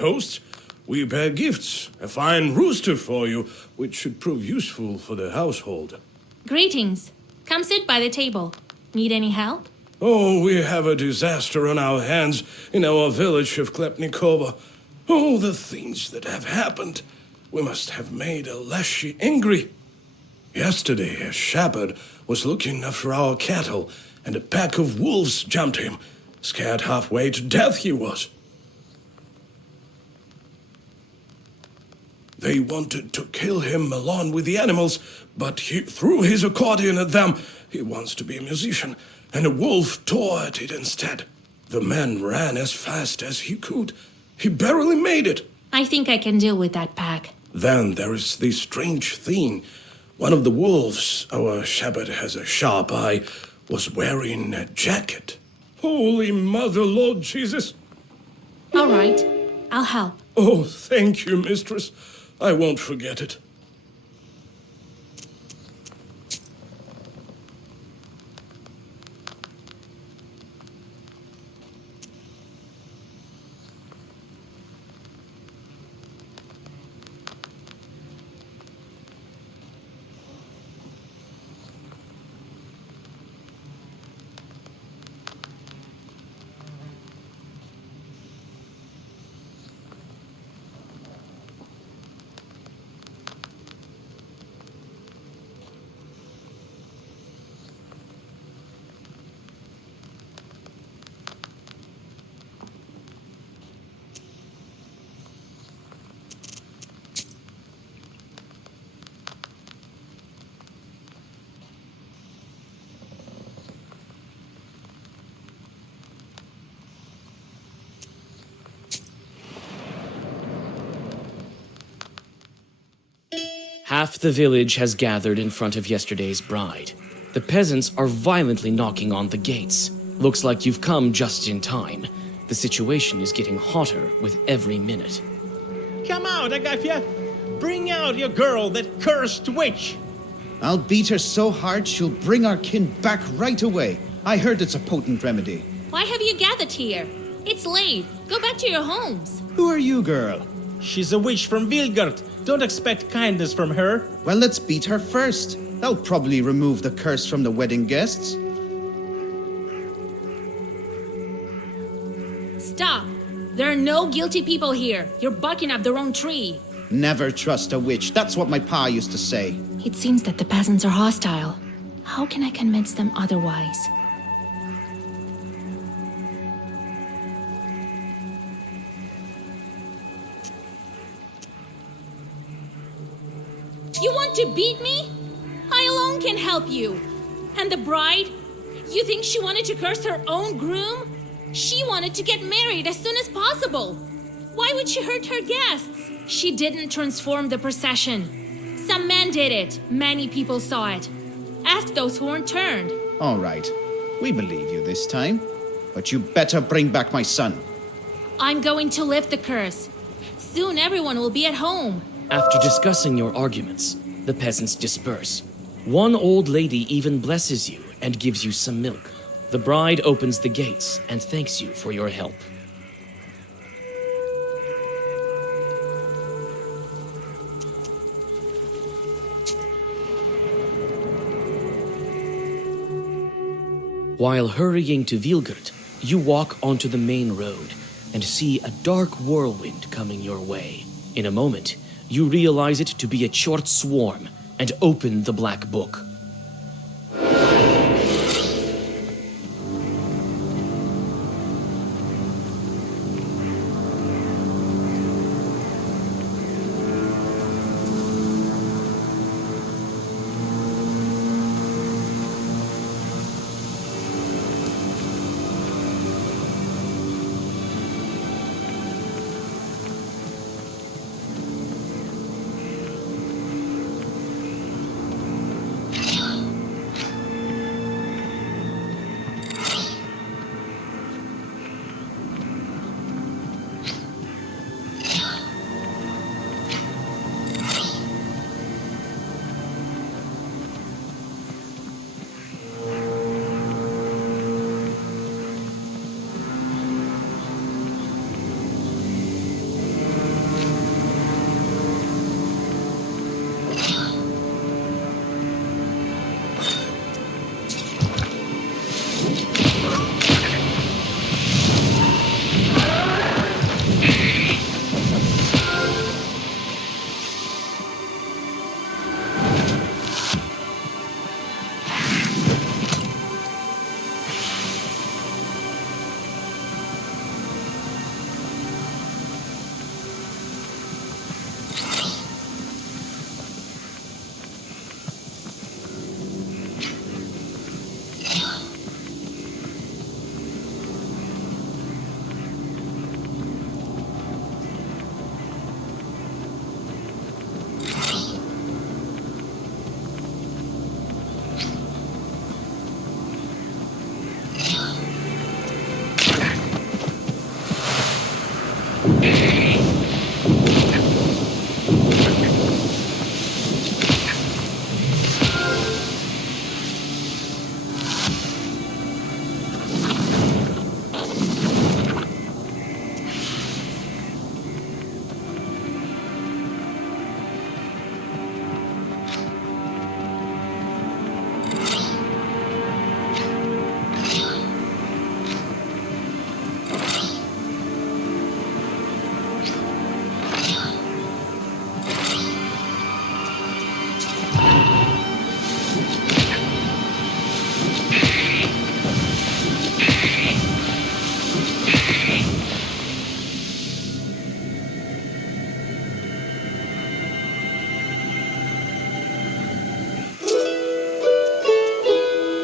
Host, we bear gifts, a fine rooster for you, which should prove useful for the household. Greetings. Come sit by the table. Need any help? Oh, we have a disaster on our hands in our village of Klepnikova. Oh, the things that have happened. We must have made a Leshy angry. Yesterday, a shepherd was looking after our cattle, and a pack of wolves jumped him. Scared halfway to death he was. They wanted to kill him along with the animals, but he threw his accordion at them. He wants to be a musician, and a wolf tore at it instead. The man ran as fast as he could. He barely made it. I think I can deal with that pack. Then there is this strange thing. One of the wolves, our shepherd has a sharp eye, was wearing a jacket. Holy Mother, Lord Jesus! All right, I'll help. Oh, thank you, mistress. I won't forget it. Half the village has gathered in front of yesterday's bride. The peasants are violently knocking on the gates. Looks like you've come just in time. The situation is getting hotter with every minute. Come out, Agafia! Bring out your girl, that cursed witch! I'll beat her so hard she'll bring our kin back right away. I heard it's a potent remedy. Why have you gathered here? It's late. Go back to your homes. Who are you, girl? She's a witch from Vilgard. Don't expect kindness from her. Well, let's beat her first. That'll probably remove the curse from the wedding guests. Stop. There are no guilty people here. You're barking up the wrong tree. Never trust a witch. That's what my pa used to say. It seems that the peasants are hostile. How can I convince them otherwise? You want to beat me? I alone can help you. And the bride? You think she wanted to curse her own groom? She wanted to get married as soon as possible. Why would she hurt her guests? She didn't transform the procession. Some man did it. Many people saw it. Ask those who weren't turned. All right. We believe you this time. But you better bring back my son. I'm going to lift the curse. Soon everyone will be at home. After discussing your arguments, the peasants disperse. One old lady even blesses you and gives you some milk. The bride opens the gates and thanks you for your help. While hurrying to Vilgard, you walk onto the main road and see a dark whirlwind coming your way. In a moment, you realize it to be a Chort swarm and open the black book.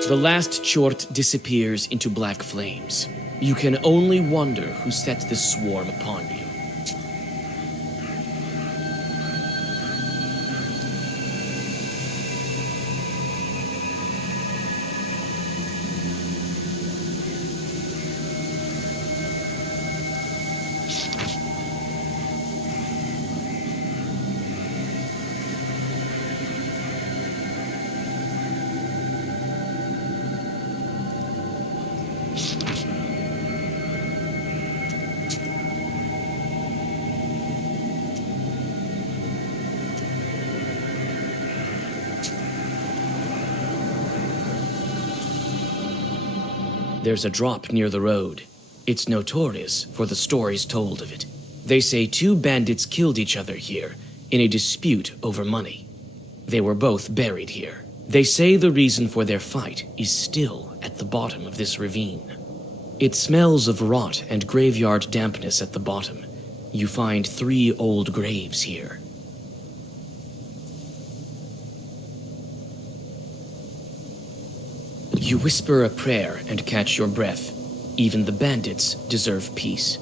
The last chort disappears into black flames. You can only wonder who set this swarm upon you. There's a drop near the road. It's notorious for the stories told of it. They say two bandits killed each other here in a dispute over money. They were both buried here. They say the reason for their fight is still at the bottom of this ravine. It smells of rot and graveyard dampness at the bottom. You find 3 old graves here. You whisper a prayer and catch your breath. Even the bandits deserve peace.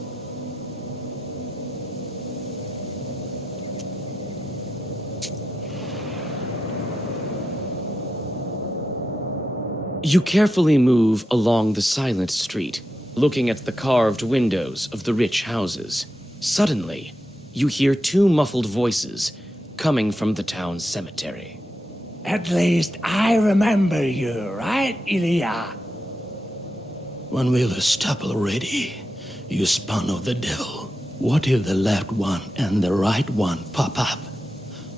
You carefully move along the silent street, looking at the carved windows of the rich houses. Suddenly, you hear 2 muffled voices coming from the town's cemetery. At least I remember you, right, Ilya? When will you stop already, you spawn of the devil? What if the left one and the right one pop up?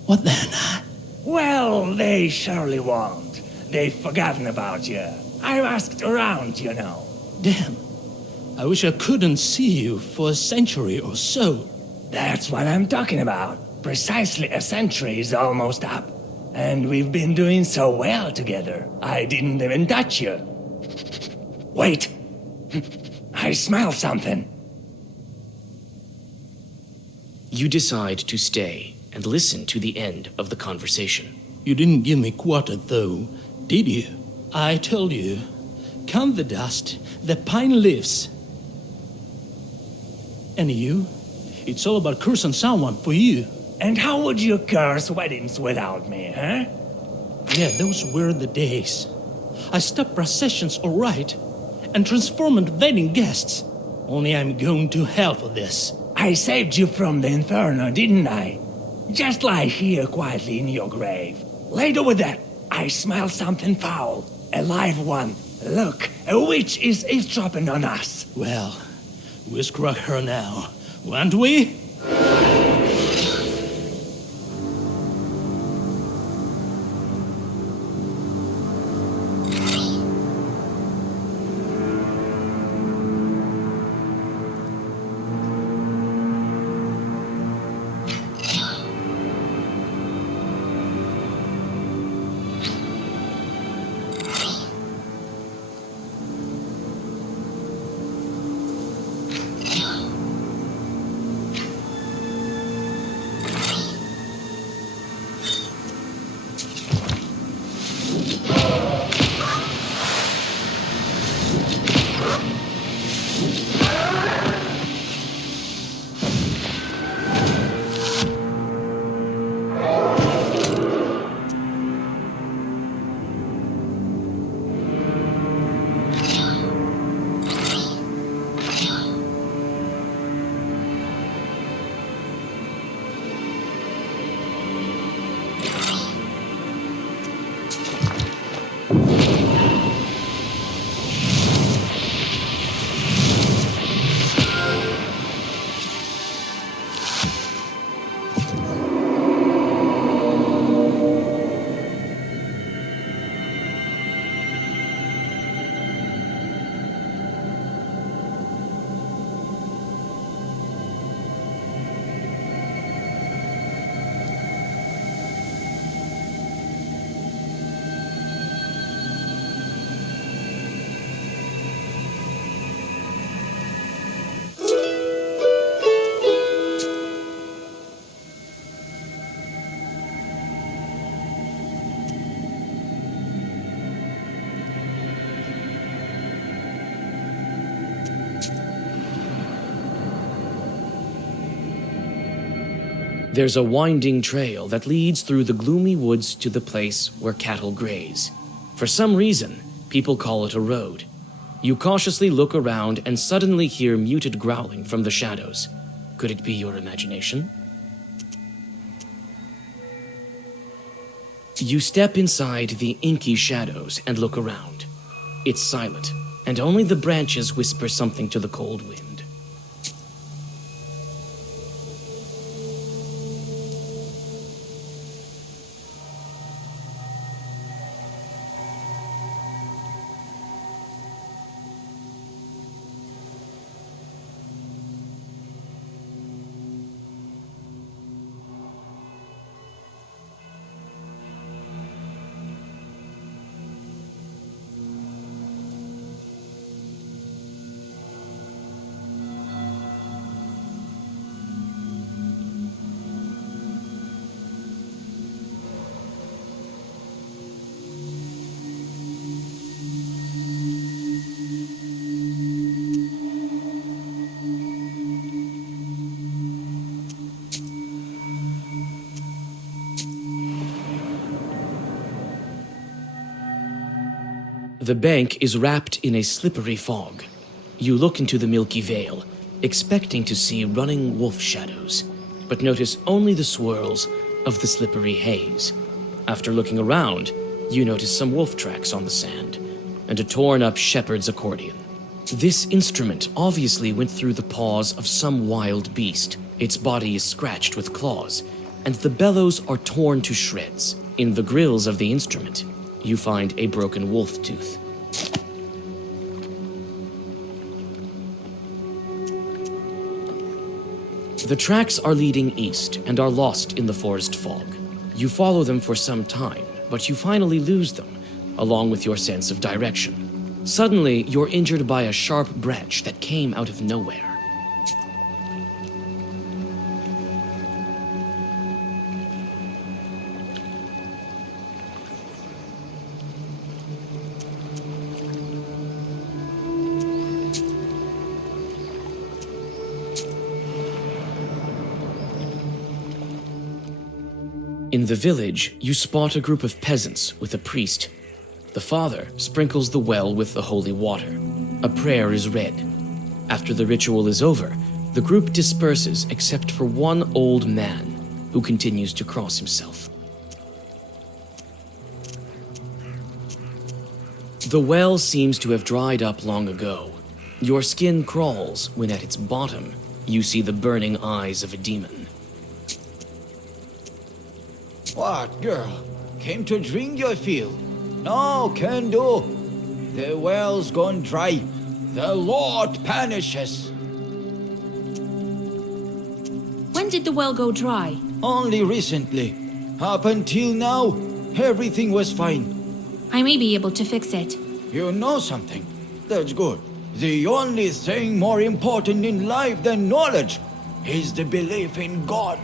What then, huh? Well, they surely won't. They've forgotten about you. I asked around, you know. Damn, I wish I couldn't see you for a century or so. That's what I'm talking about. Precisely a century is almost up. And we've been doing so well together, I didn't even touch you. Wait! I smell something. You decide to stay and listen to the end of the conversation. You didn't give me quarter though, did you? I told you, count the dust, the pine leaves. And you? It's all about cursing someone for you. And how would you curse weddings without me, huh? Yeah, those were the days. I stopped processions all right, and transformed wedding guests. Only I'm going to hell for this. I saved you from the inferno, didn't I? Just lie here quietly in your grave. Later with that, I smell something foul. A live one. Look, a witch is eavesdropping on us. Well, we'll scrug her now, won't we? There's a winding trail that leads through the gloomy woods to the place where cattle graze. For some reason, people call it a road. You cautiously look around and suddenly hear muted growling from the shadows. Could it be your imagination? You step inside the inky shadows and look around. It's silent, and only the branches whisper something to the cold wind. The bank is wrapped in a slippery fog. You look into the milky veil, expecting to see running wolf shadows, but notice only the swirls of the slippery haze. After looking around, you notice some wolf tracks on the sand, and a torn-up shepherd's accordion. This instrument obviously went through the paws of some wild beast. Its body is scratched with claws, and the bellows are torn to shreds. In the grills of the instrument, you find a broken wolf tooth. The tracks are leading east and are lost in the forest fog. You follow them for some time, but you finally lose them, along with your sense of direction. Suddenly, you're injured by a sharp branch that came out of nowhere. In the village, you spot a group of peasants with a priest. The father sprinkles the well with the holy water. A prayer is read. After the ritual is over, the group disperses except for one old man who continues to cross himself. The well seems to have dried up long ago. Your skin crawls when at its bottom you see the burning eyes of a demon. What, girl? Came to drink, you feel? No, can do. The well's gone dry. The Lord punishes. When did the well go dry? Only recently. Up until now, everything was fine. I may be able to fix it. You know something? That's good. The only thing more important in life than knowledge is the belief in God.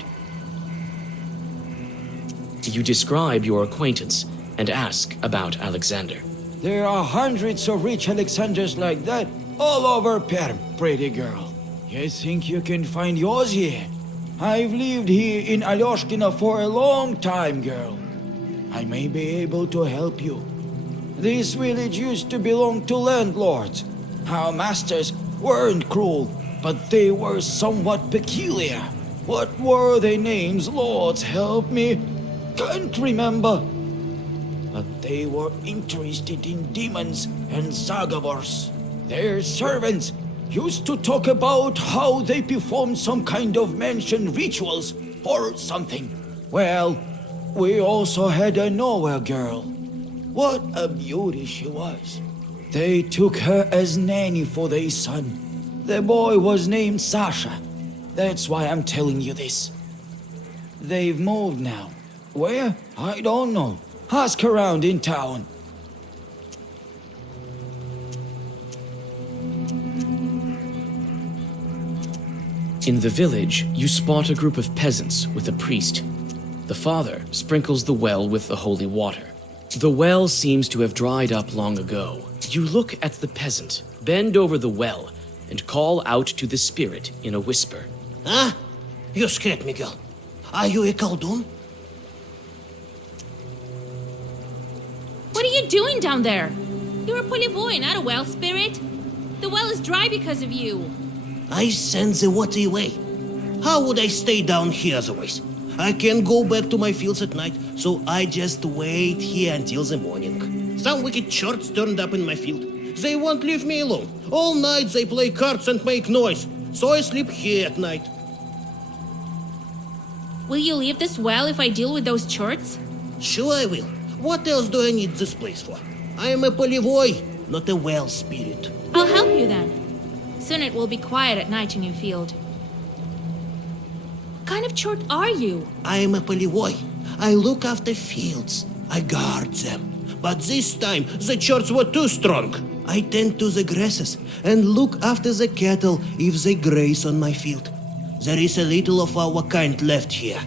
You describe your acquaintance and ask about Alexander. There are hundreds of rich Alexanders like that all over Perm, pretty girl. You think you can find yours here? I've lived here in Alyoshkina for a long time, girl. I may be able to help you. This village used to belong to landlords. Our masters weren't cruel, but they were somewhat peculiar. What were their names, lords? Help me. Can't remember. But they were interested in demons and Zagavors. Their servants used to talk about how they performed some kind of mansion rituals or something. Well, we also had a nowhere girl. What a beauty she was. They took her as nanny for their son. The boy was named Sasha. That's why I'm telling you this. They've moved now. Where? I don't know. Ask around in town. In the village, you spot a group of peasants with a priest. The father sprinkles the well with the holy water. The well seems to have dried up long ago. You look at the peasant, bend over the well, and call out to the spirit in a whisper. Huh? You scared me, girl. Are you a Khaldun? What are you doing down there? You're a polyvoy, not a well spirit. The well is dry because of you. I send the water away. How would I stay down here otherwise? I can't go back to my fields at night, so I just wait here until the morning. Some wicked chorts turned up in my field. They won't leave me alone. All night they play cards and make noise, so I sleep here at night. Will you leave this well if I deal with those chorts? Sure I will. What else do I need this place for? I am a polyvoy, not a well spirit. I'll help you then. Soon it will be quiet at night in your field. What kind of chort are you? I am a polyvoy. I look after fields. I guard them. But this time, the chorts were too strong. I tend to the grasses and look after the cattle if they graze on my field. There is a little of our kind left here.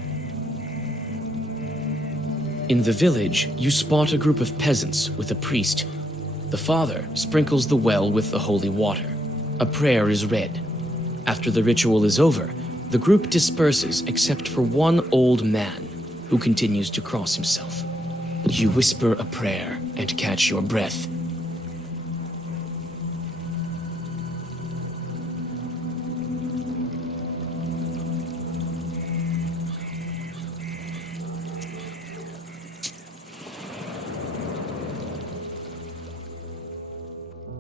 In the village, you spot a group of peasants with a priest. The father sprinkles the well with the holy water. A prayer is read. After the ritual is over, the group disperses except for one old man who continues to cross himself. You whisper a prayer and catch your breath.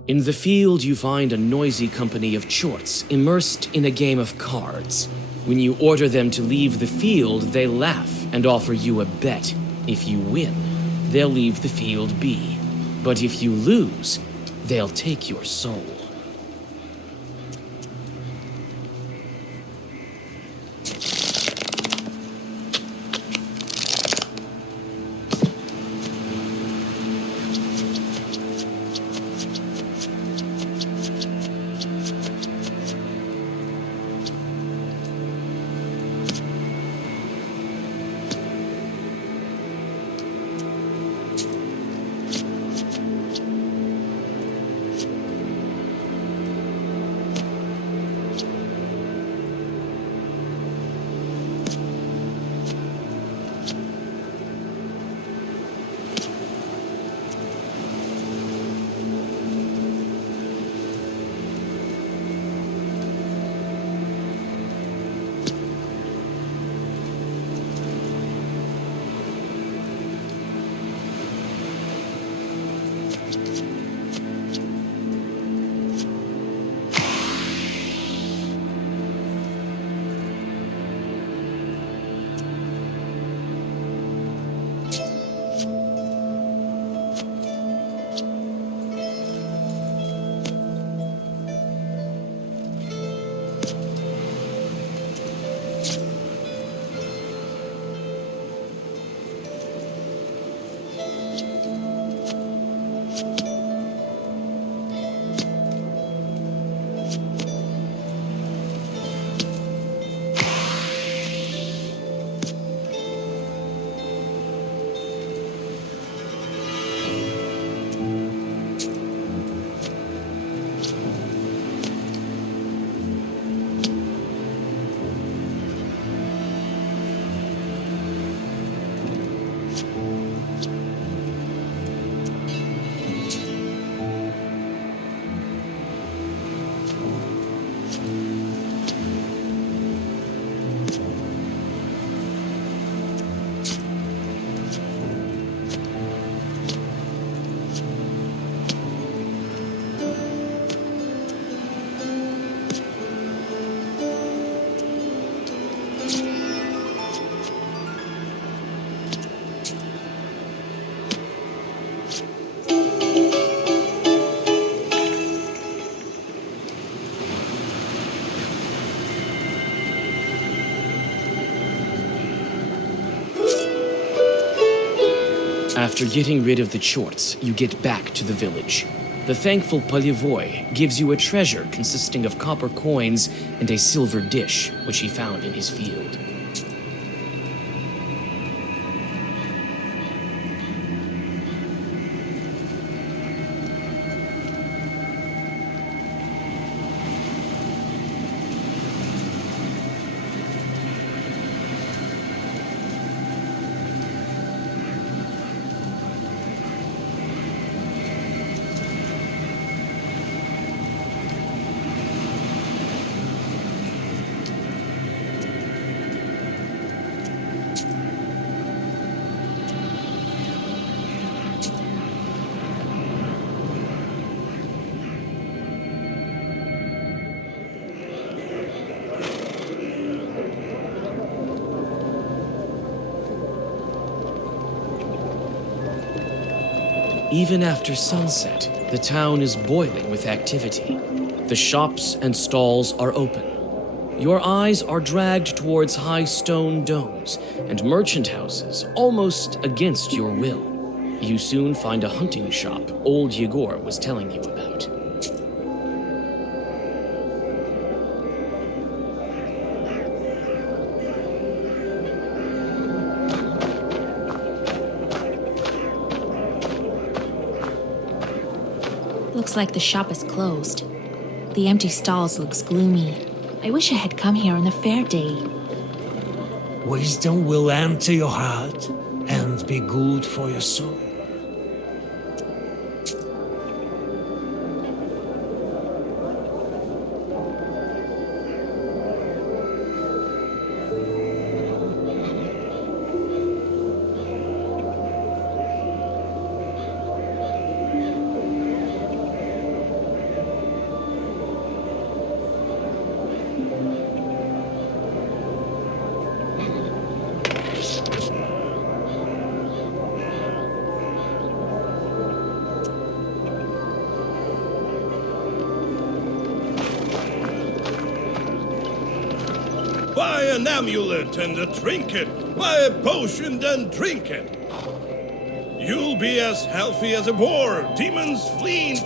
In the field, you find a noisy company of chorts immersed in a game of cards. When you order them to leave the field, they laugh and offer you a bet. If you win, they'll leave the field be. But if you lose, they'll take your soul. After getting rid of the chorts, you get back to the village. The thankful Polyvoy gives you a treasure consisting of copper coins and a silver dish, which he found in his field. Even after sunset, the town is boiling with activity. The shops and stalls are open. Your eyes are dragged towards high stone domes and merchant houses almost against your will. You soon find a hunting shop old Yegor was telling you about. Looks like the shop is closed. The empty stalls looks gloomy. I wish I had come here on a fair day. Wisdom will enter your heart and be good for your soul. Buy an amulet and a trinket. Buy a potion, then drink it. You'll be as healthy as a boar. Demons fleeing.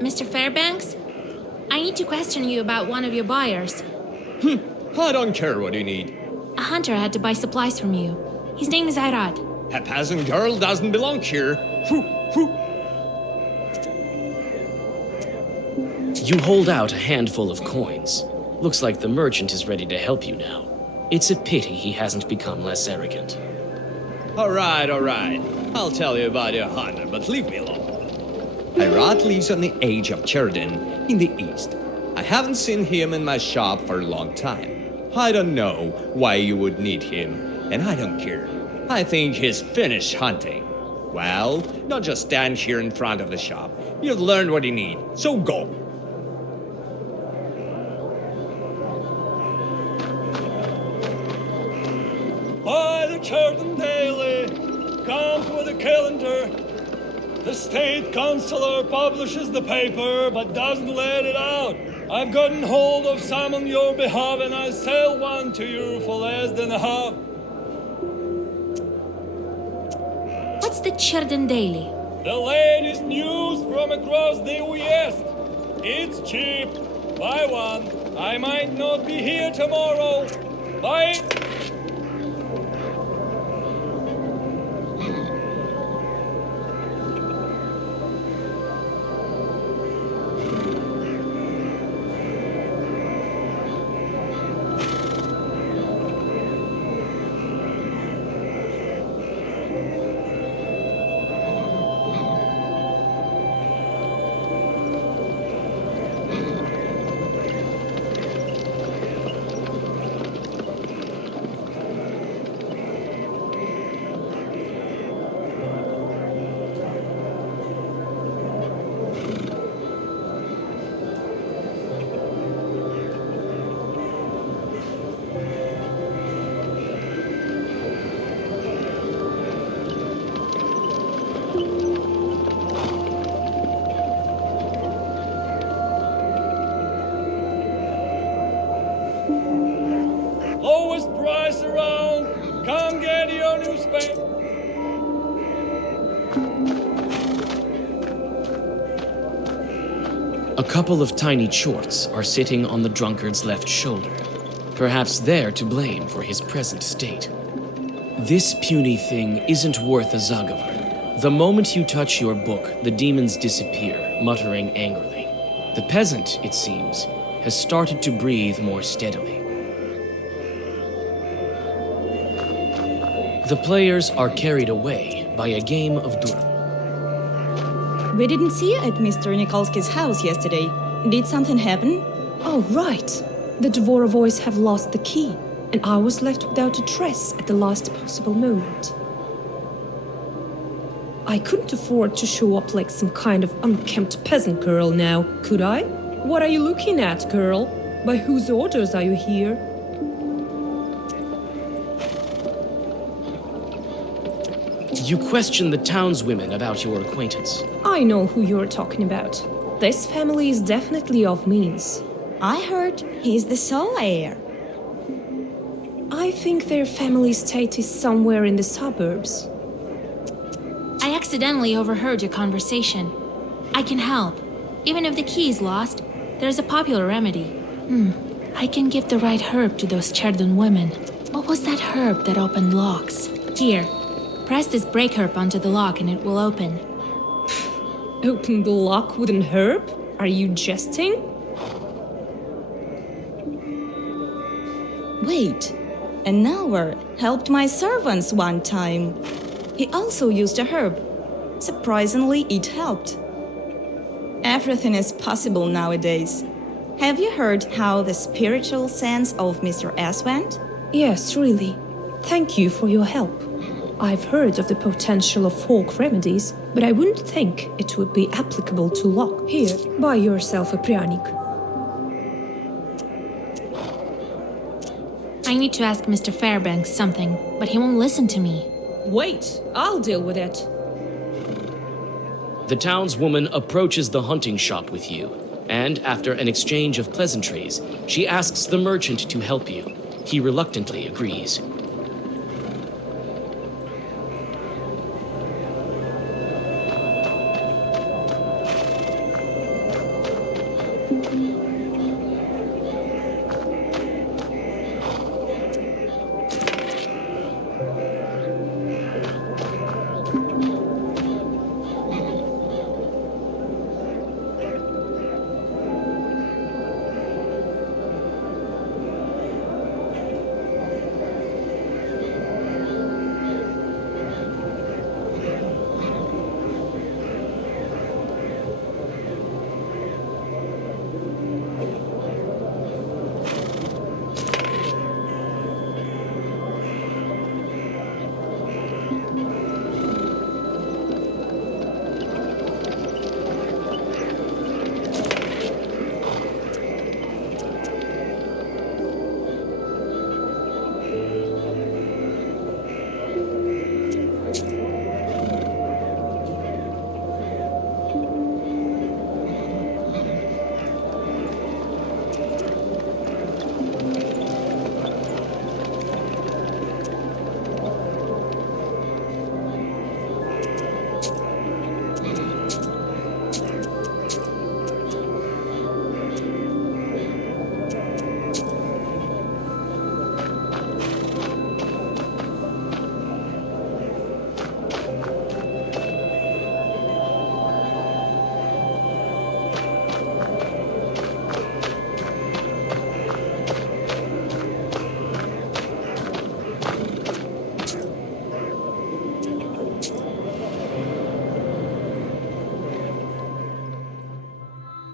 Mr. Fairbanks, I need to question you about one of your buyers. I don't care what you need. A hunter had to buy supplies from you. His name is Irad. A peasant girl doesn't belong here. You hold out a handful of coins. Looks like the merchant is ready to help you now. It's a pity he hasn't become less arrogant. All right. I'll tell you about your hunter, but leave me alone. Irat lives on the edge of Cherden in the east. I haven't seen him in my shop for a long time. I don't know why you would need him, and I don't care. I think he's finished hunting. Well, don't just stand here in front of the shop. You've learned what you need, so go. By the Churton Daily comes with a calendar. The state councillor publishes the paper but doesn't let it out. I've gotten hold of some on your behalf and I'll sell one to you for less than a half. What's the Cherden Daily? The latest news from across the West. It's cheap. Buy one. I might not be here tomorrow. Bye. Lowest price around. Come get your newspaper. A couple of tiny chorts are sitting on the drunkard's left shoulder, perhaps they're to blame for his present state. This puny thing isn't worth a Zagavar. The moment you touch your book, the demons disappear, muttering angrily. The peasant, it seems, has started to breathe more steadily. The players are carried away by a game of Duram. We didn't see you at Mr. Nikolsky's house yesterday. Did something happen? Oh, right. The Dvorovoys have lost the key, and I was left without a dress at the last possible moment. I couldn't afford to show up like some kind of unkempt peasant girl now, could I? What are you looking at, girl? By whose orders are you here? You question the townswomen about your acquaintance. I know who you're talking about. This family is definitely of means. I heard he's the sole heir. I think their family estate is somewhere in the suburbs. I accidentally overheard your conversation. I can help. Even if the key is lost, there's a popular remedy. I can give the right herb to those Cherden women. What was that herb that opened locks? Here, press this break herb onto the lock and it will open. Open the lock with an herb? Are you jesting? Wait, an hour helped my servants one time. He also used a herb. Surprisingly, it helped. Everything is possible nowadays. Have you heard how the spiritual sense of Mr. S went? Yes, really. Thank you for your help. I've heard of the potential of folk remedies, but I wouldn't think it would be applicable to lock. Here, buy yourself a pryanik. I need to ask Mr. Fairbanks something, but he won't listen to me. Wait, I'll deal with it. The townswoman approaches the hunting shop with you, and after an exchange of pleasantries, she asks the merchant to help you. He reluctantly agrees.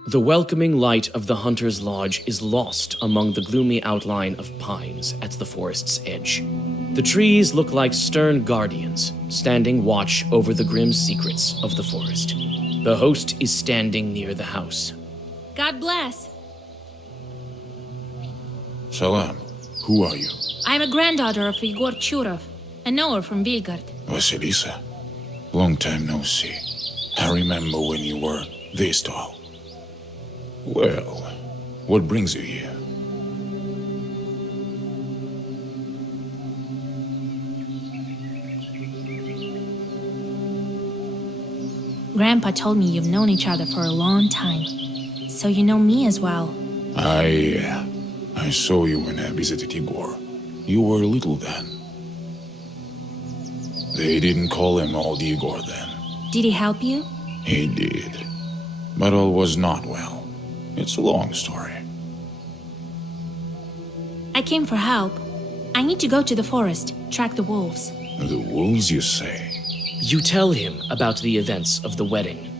The welcoming light of the hunter's lodge is lost among the gloomy outline of pines at the forest's edge. The trees look like stern guardians, standing watch over the grim secrets of the forest. The host is standing near the house. God bless. Salam. Who are you? I'm a granddaughter of Igor Churov, a knower from Vilgard. Vasilisa. Long time no see. I remember when you were this tall. Well, what brings you here? Grandpa told me you've known each other for a long time, so you know me as well. I saw you when I visited Igor. You were little then. They didn't call him old Igor then. Did he help you? He did. But all was not well. It's a long story. I came for help. I need to go to the forest, track the wolves. The wolves, you say? You tell him about the events of the wedding.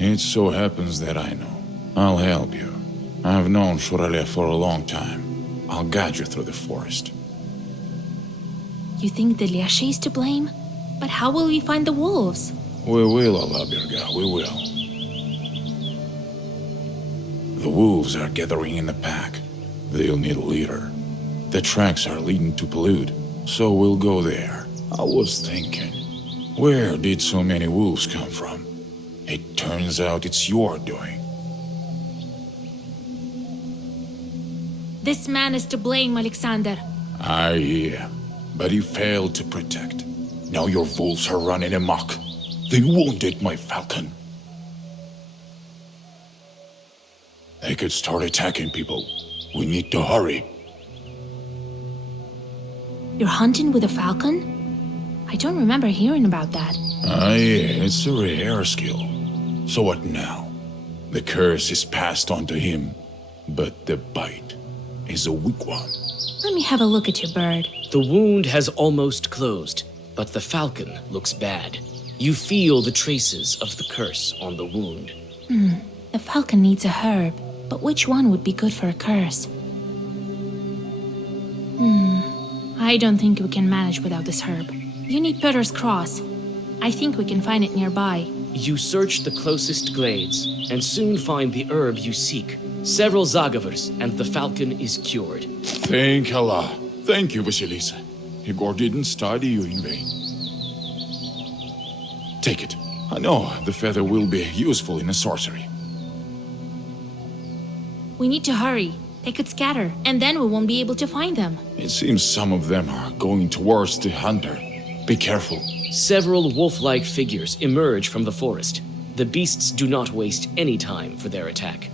It so happens that I know. I'll help you. I've known Shuralev for a long time. I'll guide you through the forest. You think the Leshy is to blame? But how will we find the wolves? We will, Alabirga, we will. The wolves are gathering in the pack. They'll need a leader. The tracks are leading to Pollute, so we'll go there. I was thinking, where did so many wolves come from? It turns out it's your doing. This man is to blame, Alexander. I hear, but he failed to protect. Now your wolves are running amok. They wounded my falcon. They could start attacking people. We need to hurry. You're hunting with a falcon? I don't remember hearing about that. Yeah, it's a rare skill. So what now? The curse is passed on to him, but the bite is a weak one. Let me have a look at your bird. The wound has almost closed, but the falcon looks bad. You feel the traces of the curse on the wound. The falcon needs a herb, but which one would be good for a curse? I don't think we can manage without this herb. You need Peter's cross. I think we can find it nearby. You search the closest glades, and soon find the herb you seek. Several Zagavers, and the falcon is cured. Thank Allah. Thank you, Vasilisa. Igor didn't study you in vain. Take it. I know the feather will be useful in a sorcery. We need to hurry. They could scatter, and then we won't be able to find them. It seems some of them are going towards the hunter. Be careful. Several wolf-like figures emerge from the forest. The beasts do not waste any time for their attack.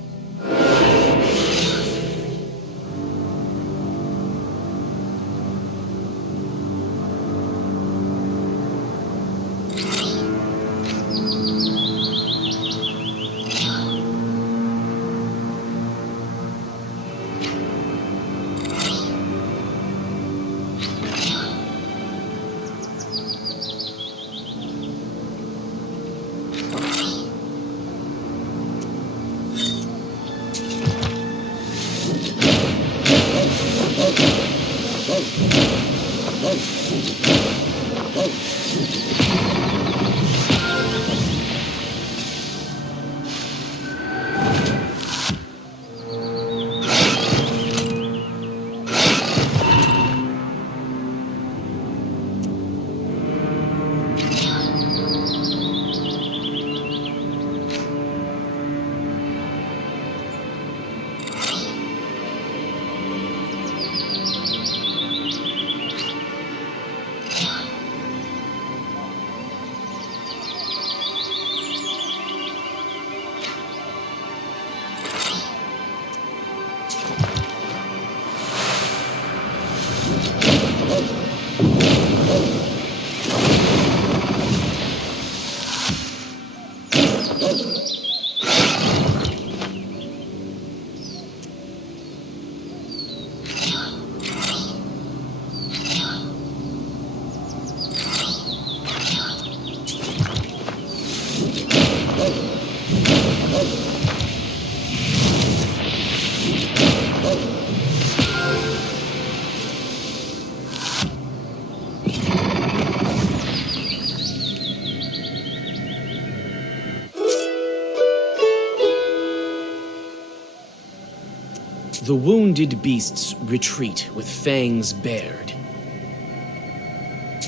The wounded beasts retreat with fangs bared.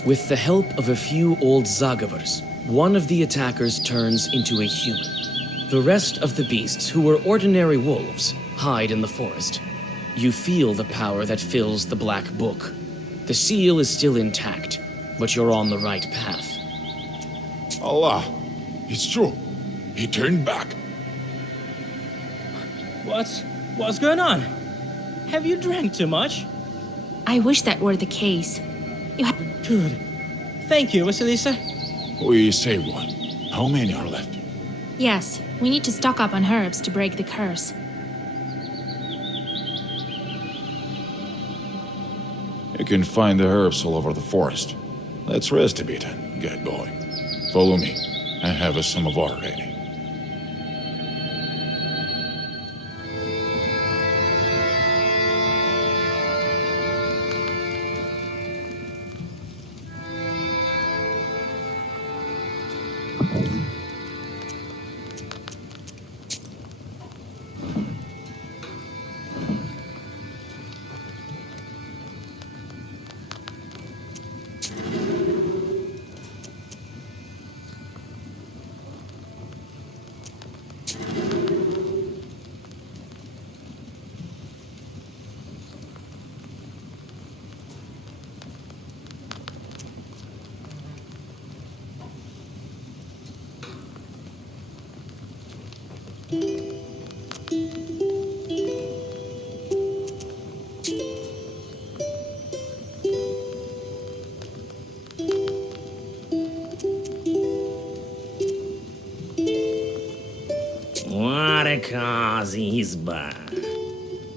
With the help of a few old Zagavars, one of the attackers turns into a human. The rest of the beasts, who were ordinary wolves, hide in the forest. You feel the power that fills the Black Book. The seal is still intact, but you're on the right path. Allah, it's true. He turned back. What's going on? Have you drank too much? I wish that were the case. Good. Thank you, Vasilisa. We saved one. How many are left? Yes, we need to stock up on herbs to break the curse. You can find the herbs all over the forest. Let's rest a bit and get going. Follow me. I have a samovar ready. What a cause he's back.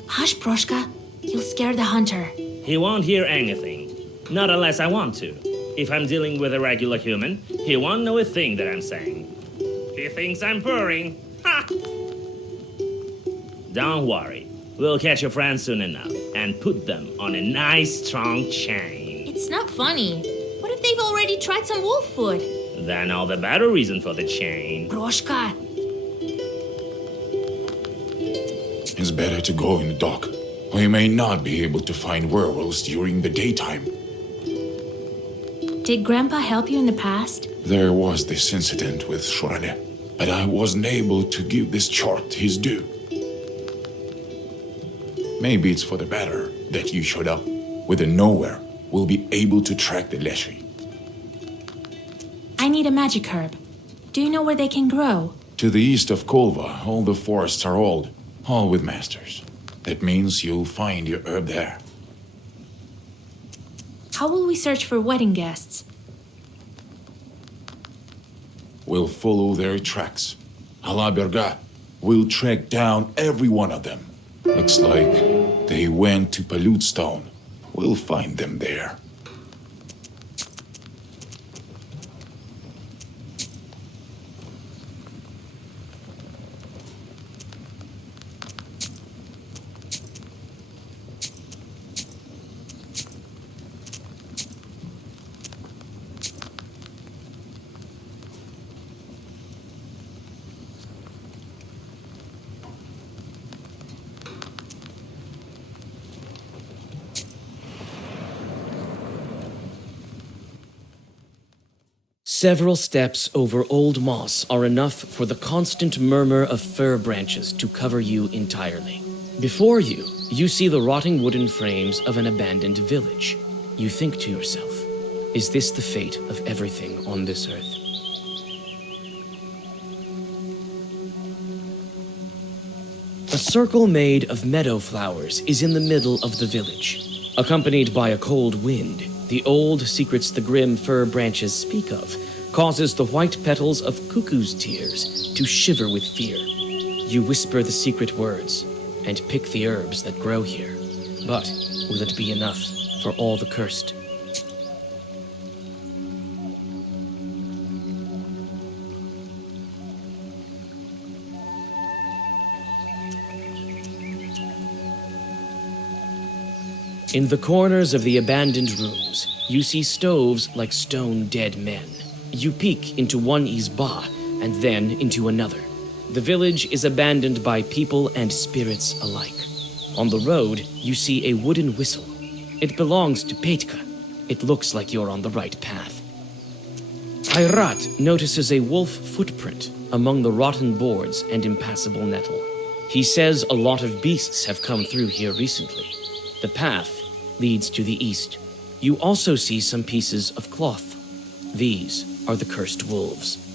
Hush, Proshka. You'll scare the hunter. He won't hear anything. Not unless I want to. If I'm dealing with a regular human, he won't know a thing that I'm saying. He thinks I'm purring. Ha! Don't worry. We'll catch your friends soon enough and put them on a nice strong chain. It's not funny. What if they've already tried some wolf food? Then all the better reason for the chain. Proshka. It's better to go in the dark. We may not be able to find werewolves during the daytime. Did Grandpa help you in the past? There was this incident with Shorane, but I wasn't able to give this chart his due. Maybe it's for the better that you showed up. With the nowhere, we'll be able to track the Leshy. I need a magic herb. Do you know where they can grow? To the east of Kolva, all the forests are old, all with masters. That means you'll find your herb there. How will we search for wedding guests? We'll follow their tracks. Alaberga, we'll track down every one of them. Looks like they went to Pollute Stone. We'll find them there. Several steps over old moss are enough for the constant murmur of fir branches to cover you entirely. Before you, you see the rotting wooden frames of an abandoned village. You think to yourself, is this the fate of everything on this earth? A circle made of meadow flowers is in the middle of the village. Accompanied by a cold wind, the old secrets the grim fir branches speak of causes the white petals of cuckoo's tears to shiver with fear. You whisper the secret words and pick the herbs that grow here. But will it be enough for all the cursed? In the corners of the abandoned rooms, you see stoves like stone dead men. You peek into one izba and then into another. The village is abandoned by people and spirits alike. On the road, you see a wooden whistle. It belongs to Petka. It looks like you're on the right path. Ayrat notices a wolf footprint among the rotten boards and impassable nettle. He says a lot of beasts have come through here recently. The path leads to the east. You also see some pieces of cloth. These are the cursed wolves.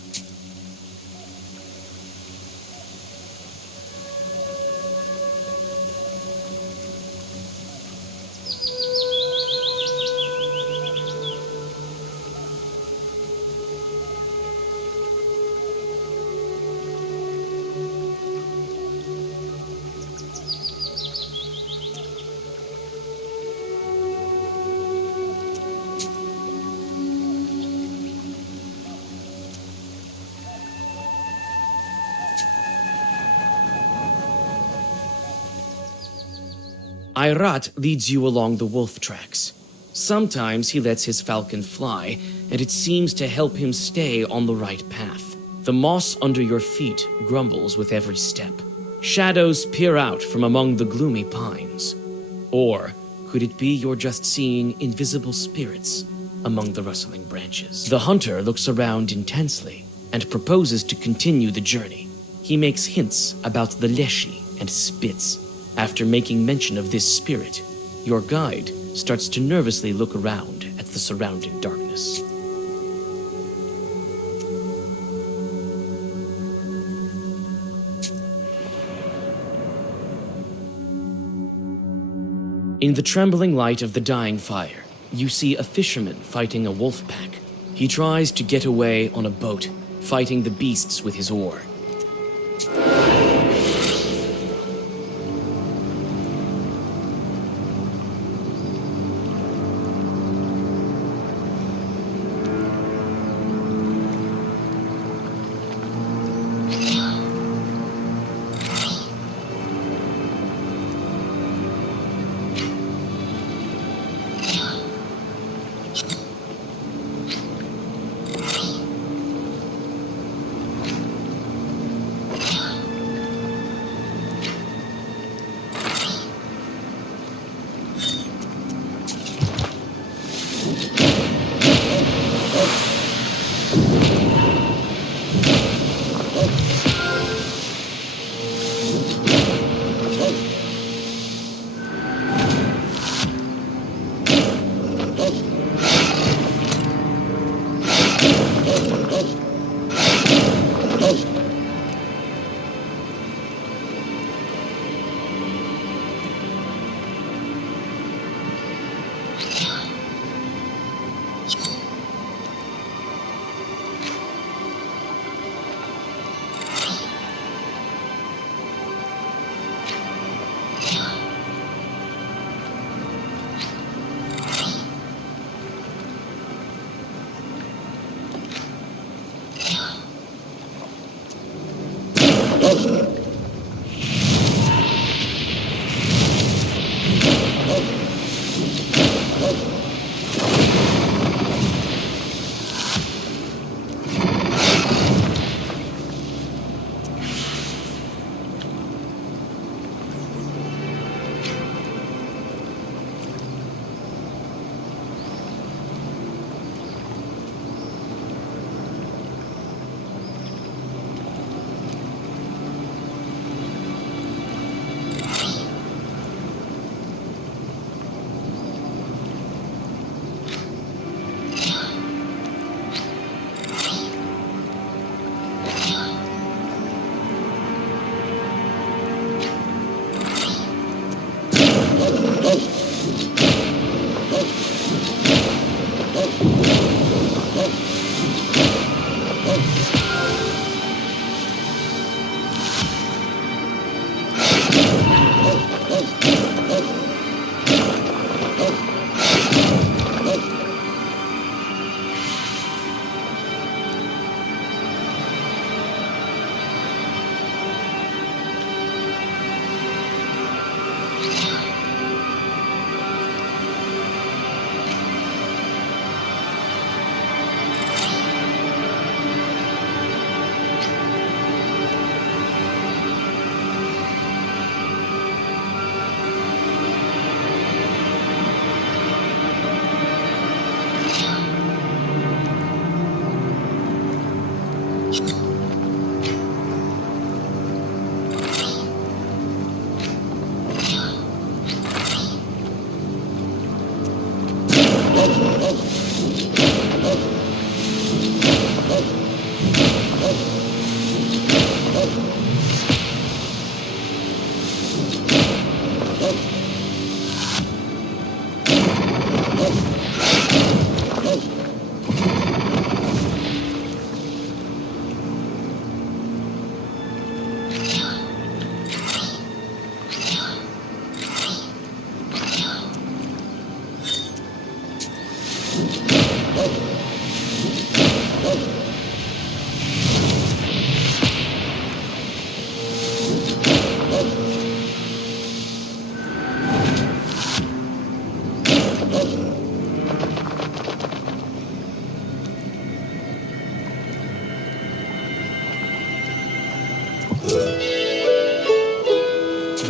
Ayrat leads you along the wolf tracks. Sometimes he lets his falcon fly, and it seems to help him stay on the right path. The moss under your feet grumbles with every step. Shadows peer out from among the gloomy pines. Or could it be you're just seeing invisible spirits among the rustling branches? The hunter looks around intensely and proposes to continue the journey. He makes hints about the Leshy and spits. After making mention of this spirit, your guide starts to nervously look around at the surrounding darkness. In the trembling light of the dying fire, you see a fisherman fighting a wolf pack. He tries to get away on a boat, fighting the beasts with his oar.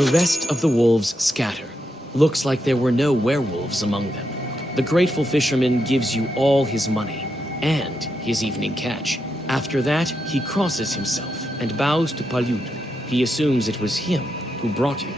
The rest of the wolves scatter. Looks like there were no werewolves among them. The grateful fisherman gives you all his money and his evening catch. After that, he crosses himself and bows to Palyud. He assumes it was him who brought you.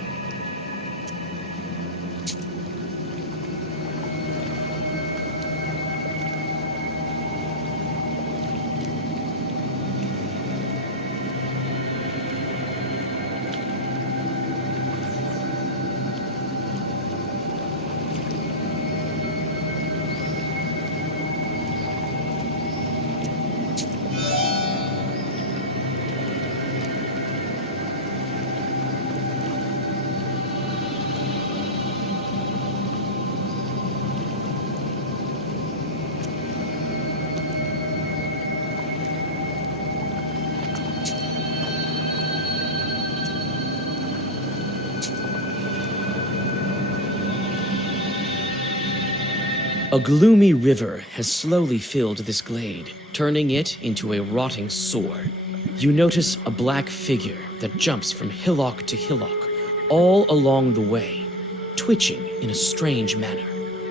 A gloomy river has slowly filled this glade, turning it into a rotting sore. You notice a black figure that jumps from hillock to hillock, all along the way, twitching in a strange manner.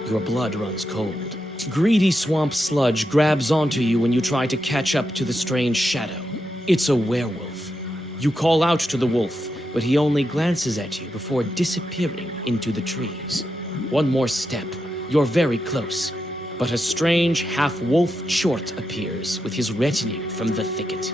Your blood runs cold. Greedy swamp sludge grabs onto you when you try to catch up to the strange shadow. It's a werewolf. You call out to the wolf, but he only glances at you before disappearing into the trees. One more step. You're very close, but a strange half-wolf chort appears with his retinue from the thicket.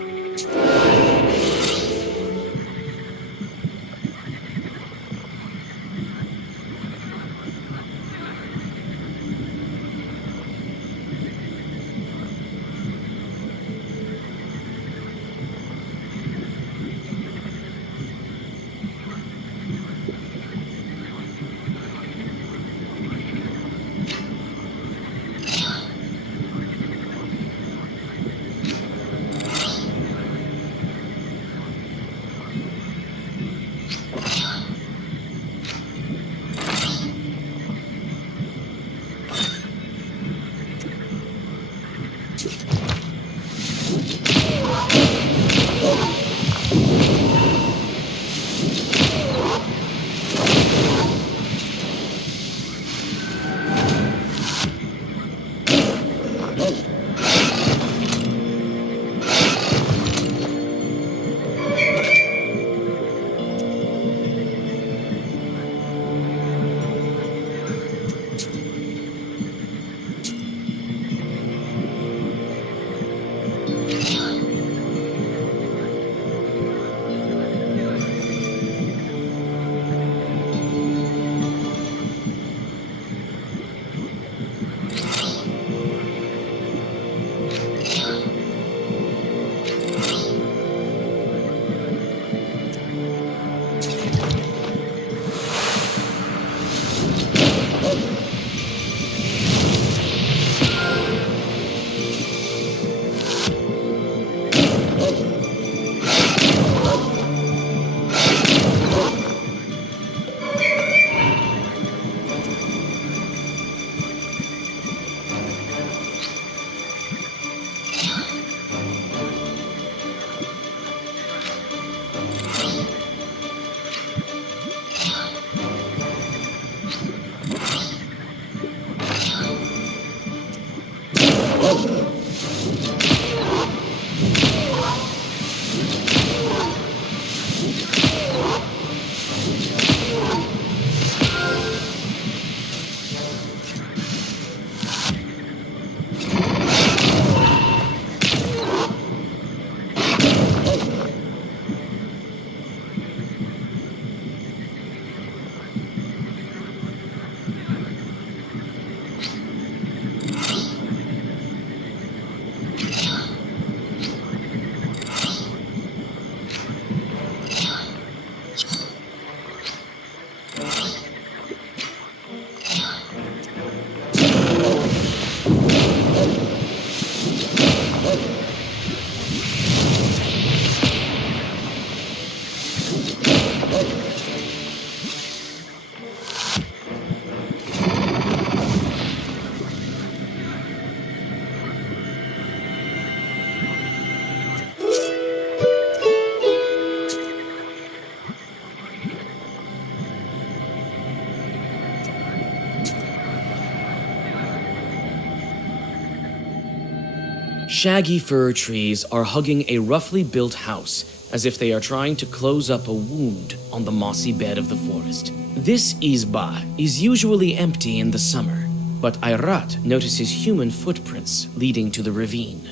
Shaggy fir trees are hugging a roughly built house as if they are trying to close up a wound on the mossy bed of the forest. This izba is usually empty in the summer, but Ayrat notices human footprints leading to the ravine.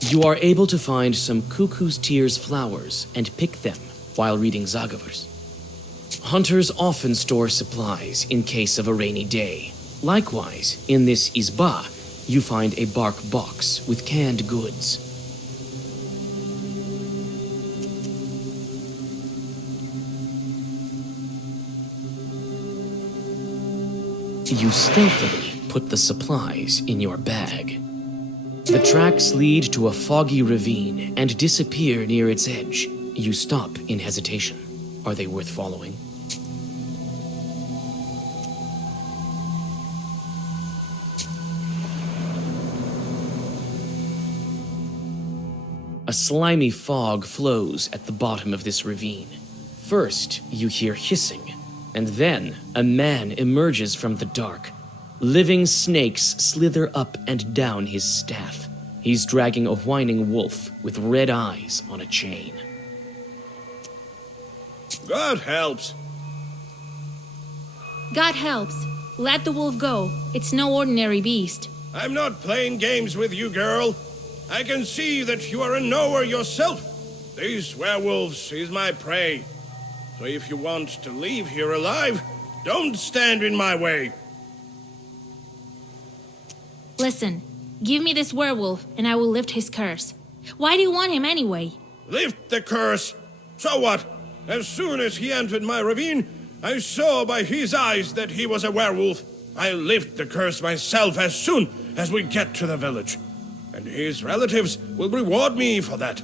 You are able to find some cuckoo's tears flowers and pick them while reading Zagavers. Hunters often store supplies in case of a rainy day. Likewise, in this izba, you find a bark box with canned goods. You stealthily put the supplies in your bag. The tracks lead to a foggy ravine and disappear near its edge. You stop in hesitation. Are they worth following? A slimy fog flows at the bottom of this ravine. First, you hear hissing, and then a man emerges from the dark. Living snakes slither up and down his staff. He's dragging a whining wolf with red eyes on a chain. God helps. God helps. Let the wolf go. It's no ordinary beast. I'm not playing games with you, girl. I can see that you are a knower yourself. These werewolves is my prey. So if you want to leave here alive, don't stand in my way. Listen, give me this werewolf and I will lift his curse. Why do you want him anyway? Lift the curse. So what? As soon as he entered my ravine, I saw by his eyes that he was a werewolf. I'll lift the curse myself as soon as we get to the village. And his relatives will reward me for that.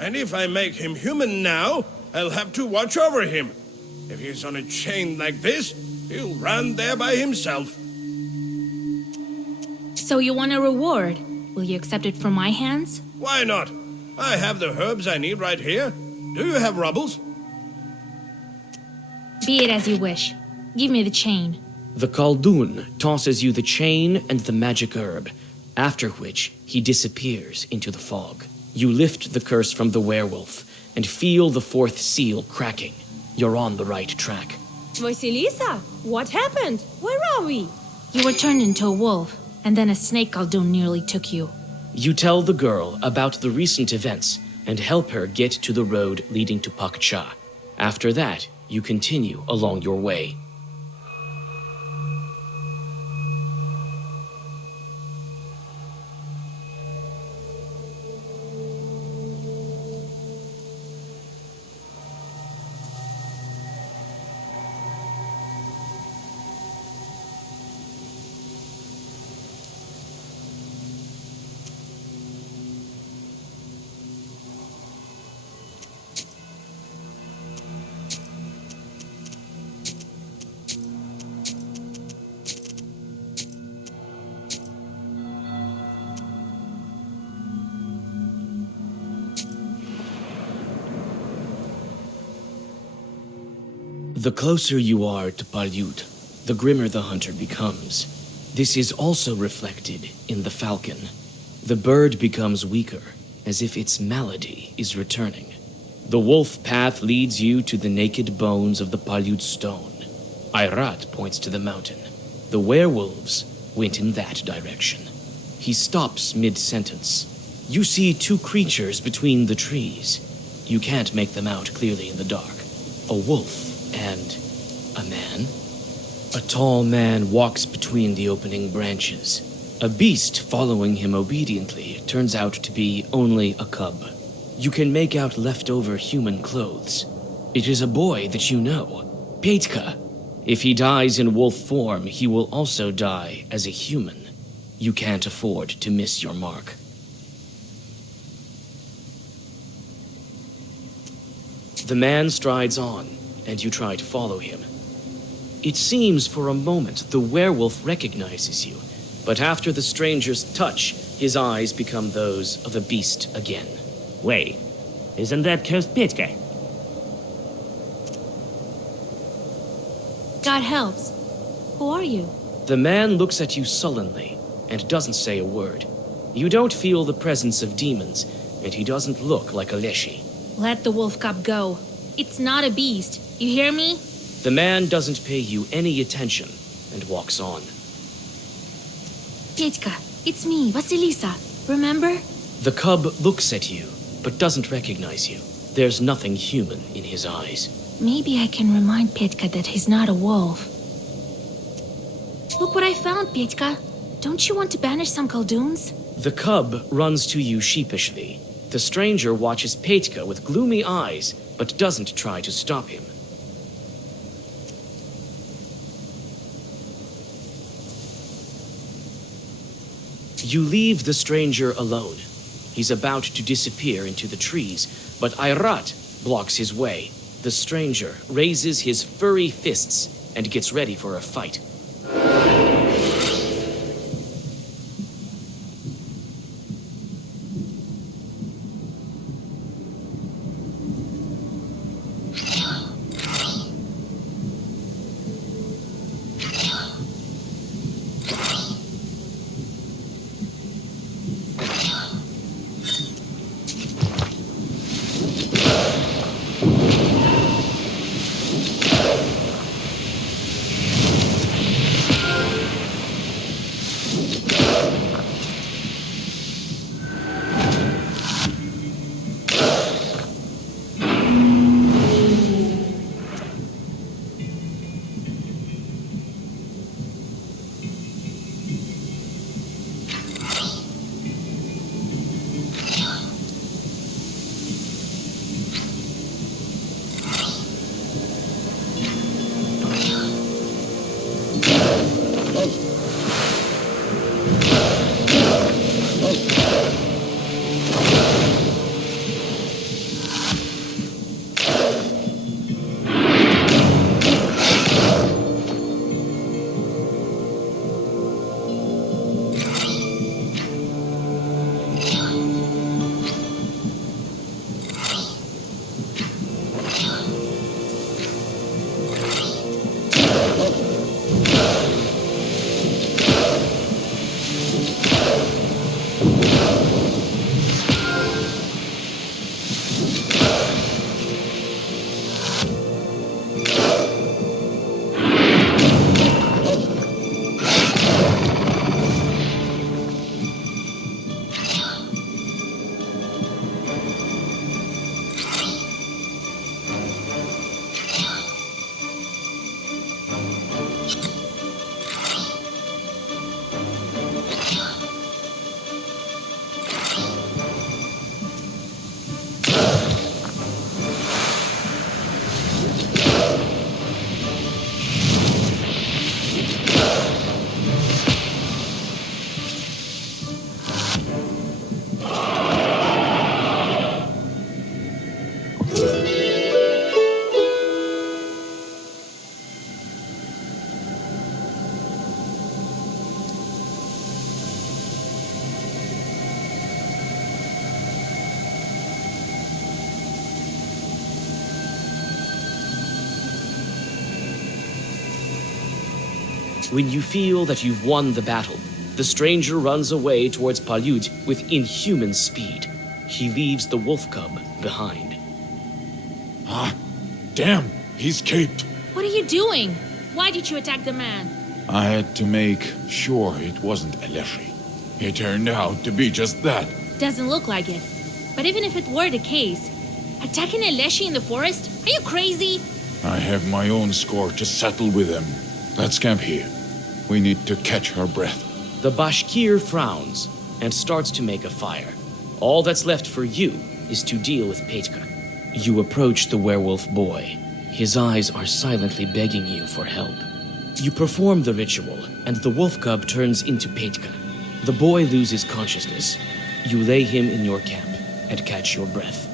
And if I make him human now, I'll have to watch over him. If he's on a chain like this, he'll run there by himself. So you want a reward? Will you accept it from my hands? Why not? I have the herbs I need right here. Do you have rubbles? Be it as you wish. Give me the chain. The Khaldun tosses you the chain and the magic herb, after which he disappears into the fog. You lift the curse from the werewolf and feel the fourth seal cracking. You're on the right track. Vasilisa, what happened? Where are we? You were turned into a wolf, and then a snake Khaldun nearly took you. You tell the girl about the recent events and help her get to the road leading to Pakcha. After that, you continue along your way. The closer you are to Palyut, the grimmer the hunter becomes. This is also reflected in the falcon. The bird becomes weaker, as if its malady is returning. The wolf path leads you to the naked bones of the Palyut stone. Ayrat points to the mountain. The werewolves went in that direction. He stops mid-sentence. You see two creatures between the trees. You can't make them out clearly in the dark. A wolf and a man. A tall man walks between the opening branches. A beast following him obediently turns out to be only a cub. You can make out leftover human clothes. It is a boy that you know, Pietka. If he dies in wolf form, he will also die as a human. You can't afford to miss your mark. The man strides on, and you try to follow him. It seems for a moment the werewolf recognizes you, but after the stranger's touch, his eyes become those of a beast again. Wait, isn't that cursed Pietka? God helps. Who are you? The man looks at you sullenly and doesn't say a word. You don't feel the presence of demons, and he doesn't look like a Leshy. Let the wolf cub go. It's not a beast. You hear me? The man doesn't pay you any attention and walks on. Petька, it's me, Vasilisa. Remember? The cub looks at you, but doesn't recognize you. There's nothing human in his eyes. Maybe I can remind Petька that he's not a wolf. Look what I found, Petька. Don't you want to banish some Kolduns? The cub runs to you sheepishly. The stranger watches Petьka with gloomy eyes, but doesn't try to stop him. You leave the stranger alone. He's about to disappear into the trees, but Ayrat blocks his way. The stranger raises his furry fists and gets ready for a fight. When you feel that you've won the battle, the stranger runs away towards Palyut with inhuman speed. He leaves the wolf cub behind. Ah, damn, he escaped. What are you doing? Why did you attack the man? I had to make sure it wasn't a Leshy. It turned out to be just that. Doesn't look like it. But even if it were the case, attacking a Leshy in the forest? Are you crazy? I have my own score to settle with them. Let's camp here. We need to catch her breath. The Bashkir frowns and starts to make a fire. All that's left for you is to deal with Petьka. You approach the werewolf boy. His eyes are silently begging you for help. You perform the ritual, and the wolf cub turns into Petьka. The boy loses consciousness. You lay him in your camp and catch your breath.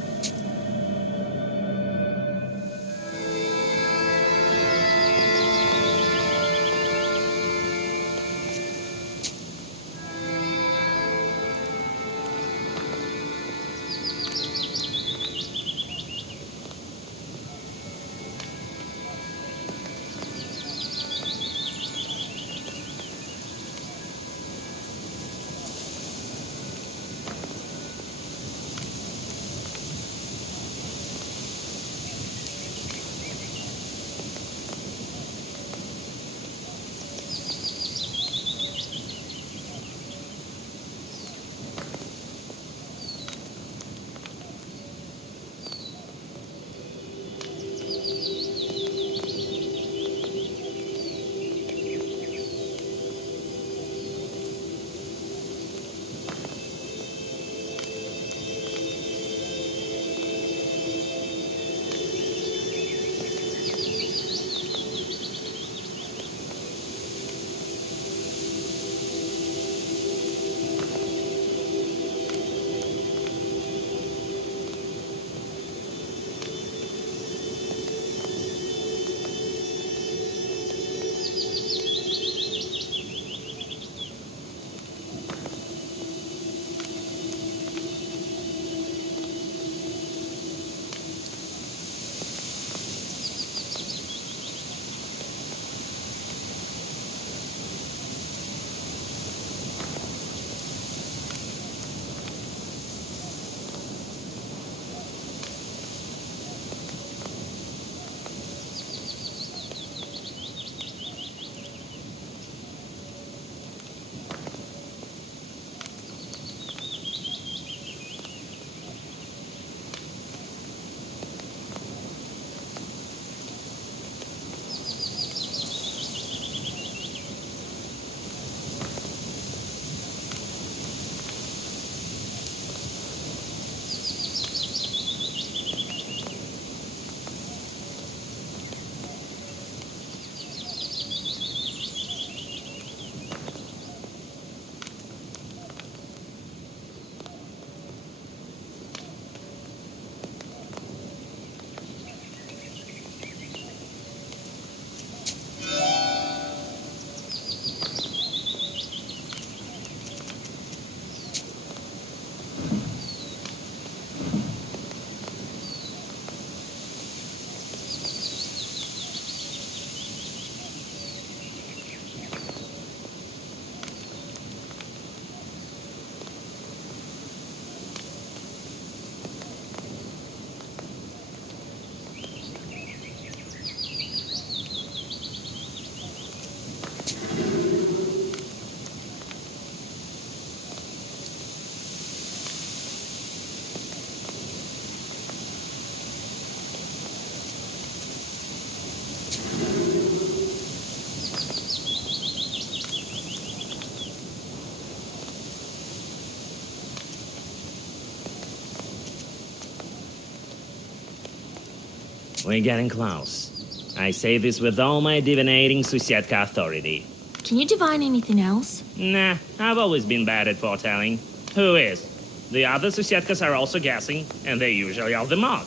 We're getting close. I say this with all my divinating Susietka authority. Can you divine anything else? Nah, I've always been bad at foretelling. Who is? The other Susietkas are also guessing, and they usually are the mark.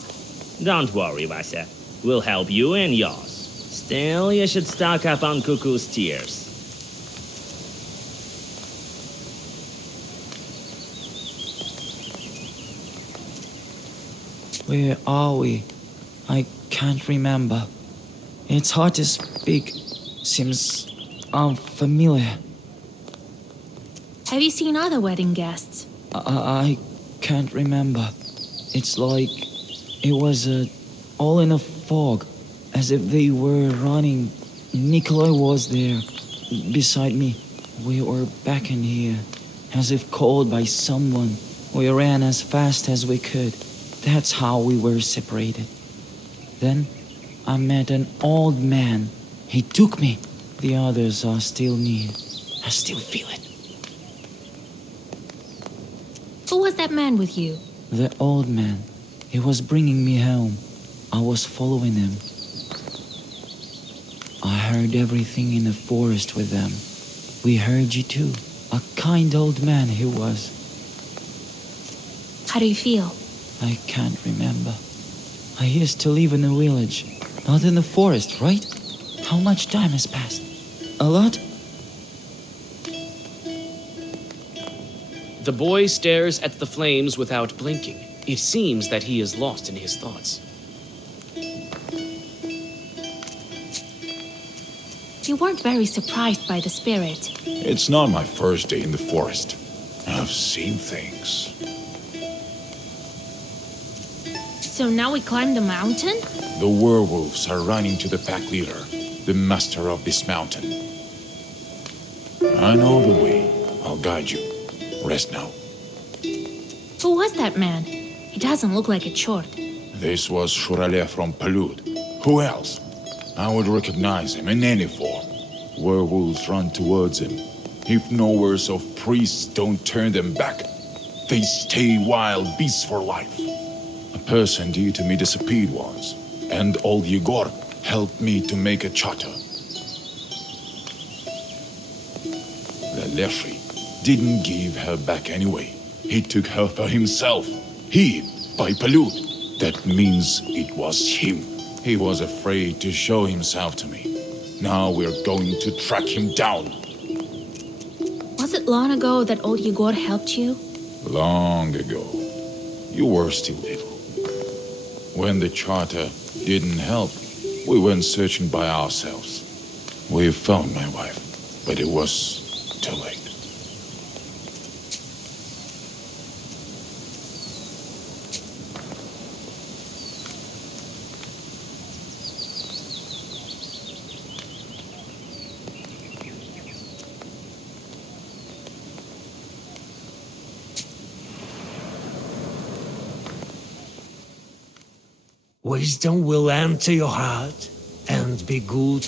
Don't worry, Vasya. We'll help you and yours. Still, you should stock up on Cuckoo's tears. Where are we? I can't remember. It's hard to speak. Seems unfamiliar. Have you seen other wedding guests? I can't remember. It's like it was all in a fog, as if they were running. Nikolai was there, beside me. We were back in here, as if called by someone. We ran as fast as we could. That's how we were separated. Then I met an old man. He took me. The others are still near. I still feel it. Who was that man with you? The old man. He was bringing me home. I was following him. I heard everything in the forest with them. We heard you too. A kind old man he was. How do you feel? I can't remember. I used to live in a village, not in the forest, right? How much time has passed? A lot? The boy stares at the flames without blinking. It seems that he is lost in his thoughts. You weren't very surprised by the spirit. It's not my first day in the forest. I've seen things. So now we climb the mountain? The werewolves are running to the pack leader, the master of this mountain. I know the way. I'll guide you. Rest now. Who was that man? He doesn't look like a chort. This was Shurale from Palud. Who else? I would recognize him in any form. Werewolves run towards him. If knowers of priests don't turn them back, they stay wild beasts for life. A person dear to me disappeared once, and old Yegor helped me to make a charter. The Leshy didn't give her back anyway. He took her for himself. He, by Palud. That means it was him. He was afraid to show himself to me. Now we're going to track him down. Was it long ago that old Yegor helped you? Long ago. You were still little. When the charter didn't help, we went searching by ourselves. We found my wife, but it was too late. Wisdom will enter your heart and be good.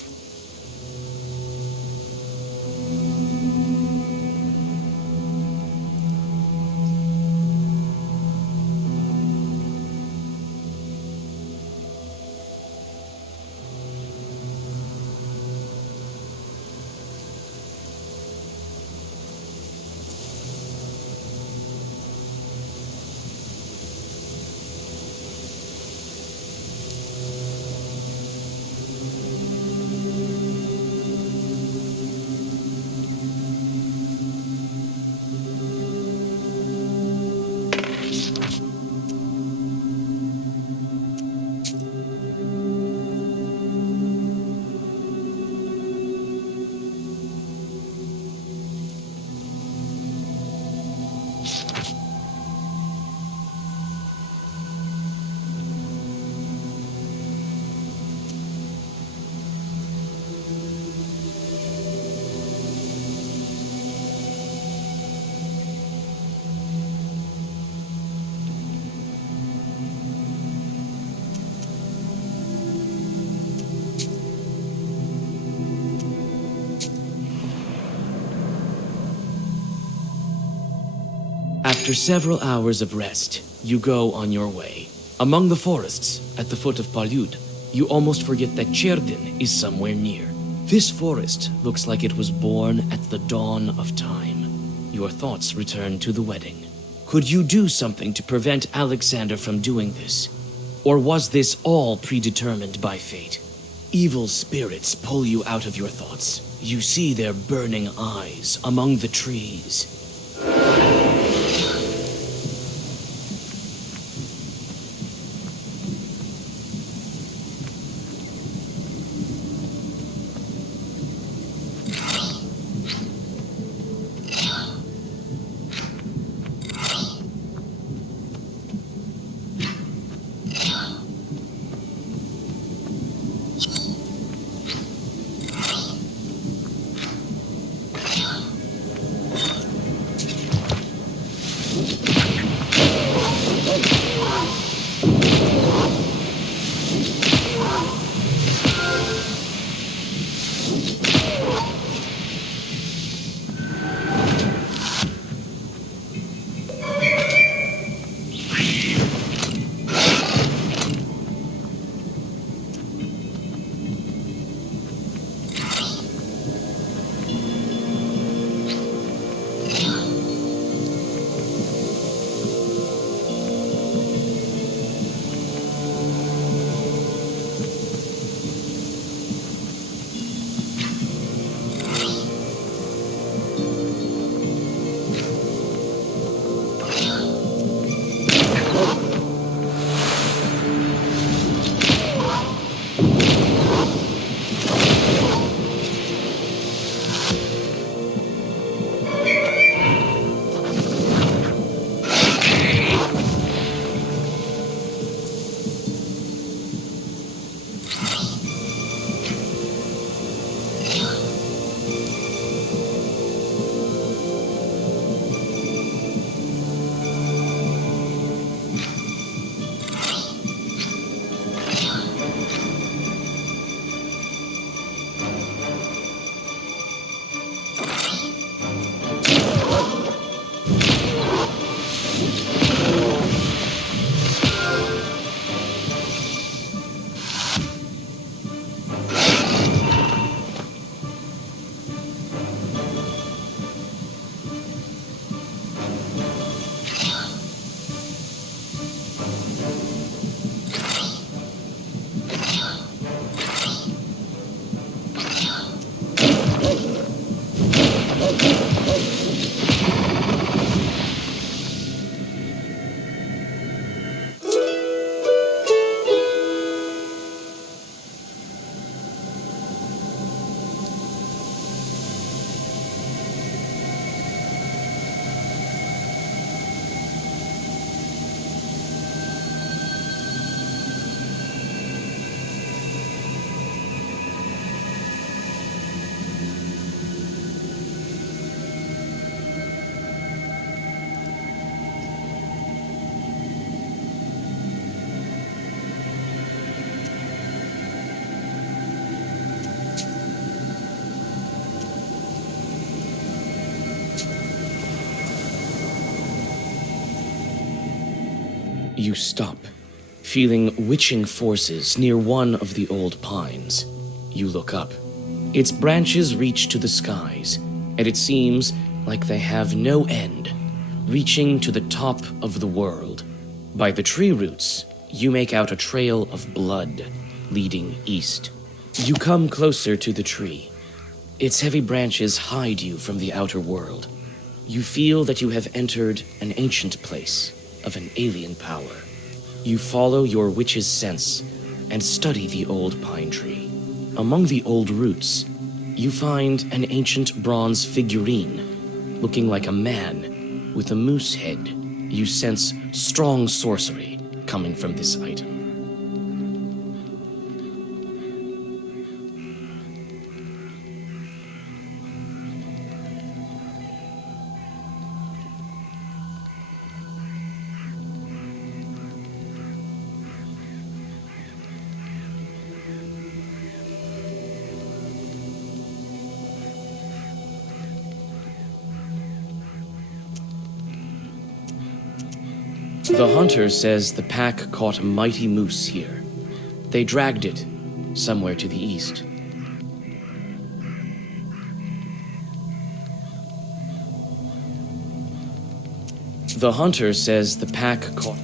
After several hours of rest, you go on your way. Among the forests, at the foot of Palud, You almost forget that Cerdin is somewhere near. This forest looks like it was born at the dawn of time. Your thoughts return to the wedding. Could you do something to prevent Alexander from doing this? Or was this all predetermined by fate? Evil spirits pull you out of your thoughts. You see their burning eyes among the trees. You stop, feeling witching forces near one of the old pines. You look up. Its branches reach to the skies, and it seems like they have no end, reaching to the top of the world. By the tree roots, you make out a trail of blood leading east. You come closer to the tree. Its heavy branches hide you from the outer world. You feel that you have entered an ancient place of an alien power. You follow your witch's sense and study the old pine tree. Among the old roots, you find an ancient bronze figurine looking like a man with a moose head. You sense strong sorcery coming from this item. The hunter says the pack caught a mighty moose here. They dragged it somewhere to the east. The hunter says the pack caught.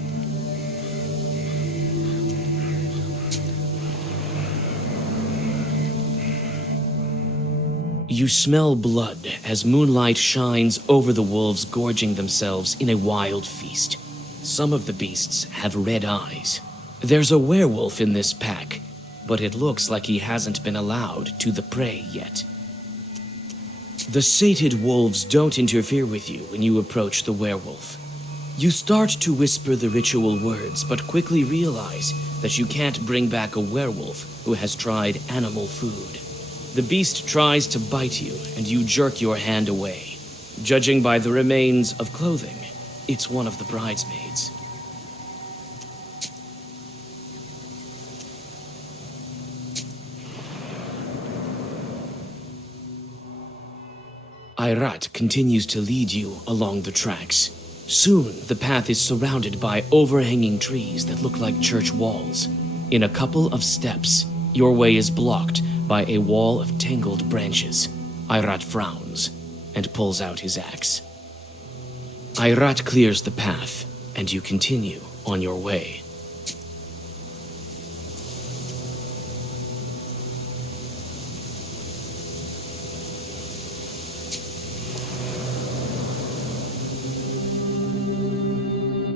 You smell blood as moonlight shines over the wolves gorging themselves in a wild feast. Some of the beasts have red eyes. There's a werewolf in this pack, but it looks like he hasn't been allowed to the prey yet. The sated wolves don't interfere with you when you approach the werewolf. You start to whisper the ritual words, but quickly realize that you can't bring back a werewolf who has tried animal food. The beast tries to bite you, and you jerk your hand away. Judging by the remains of clothing, it's one of the bridesmaids. Ayrat continues to lead you along the tracks. Soon, the path is surrounded by overhanging trees that look like church walls. In a couple of steps, your way is blocked by a wall of tangled branches. Ayrat frowns and pulls out his axe. Ayrat clears the path, and you continue on your way.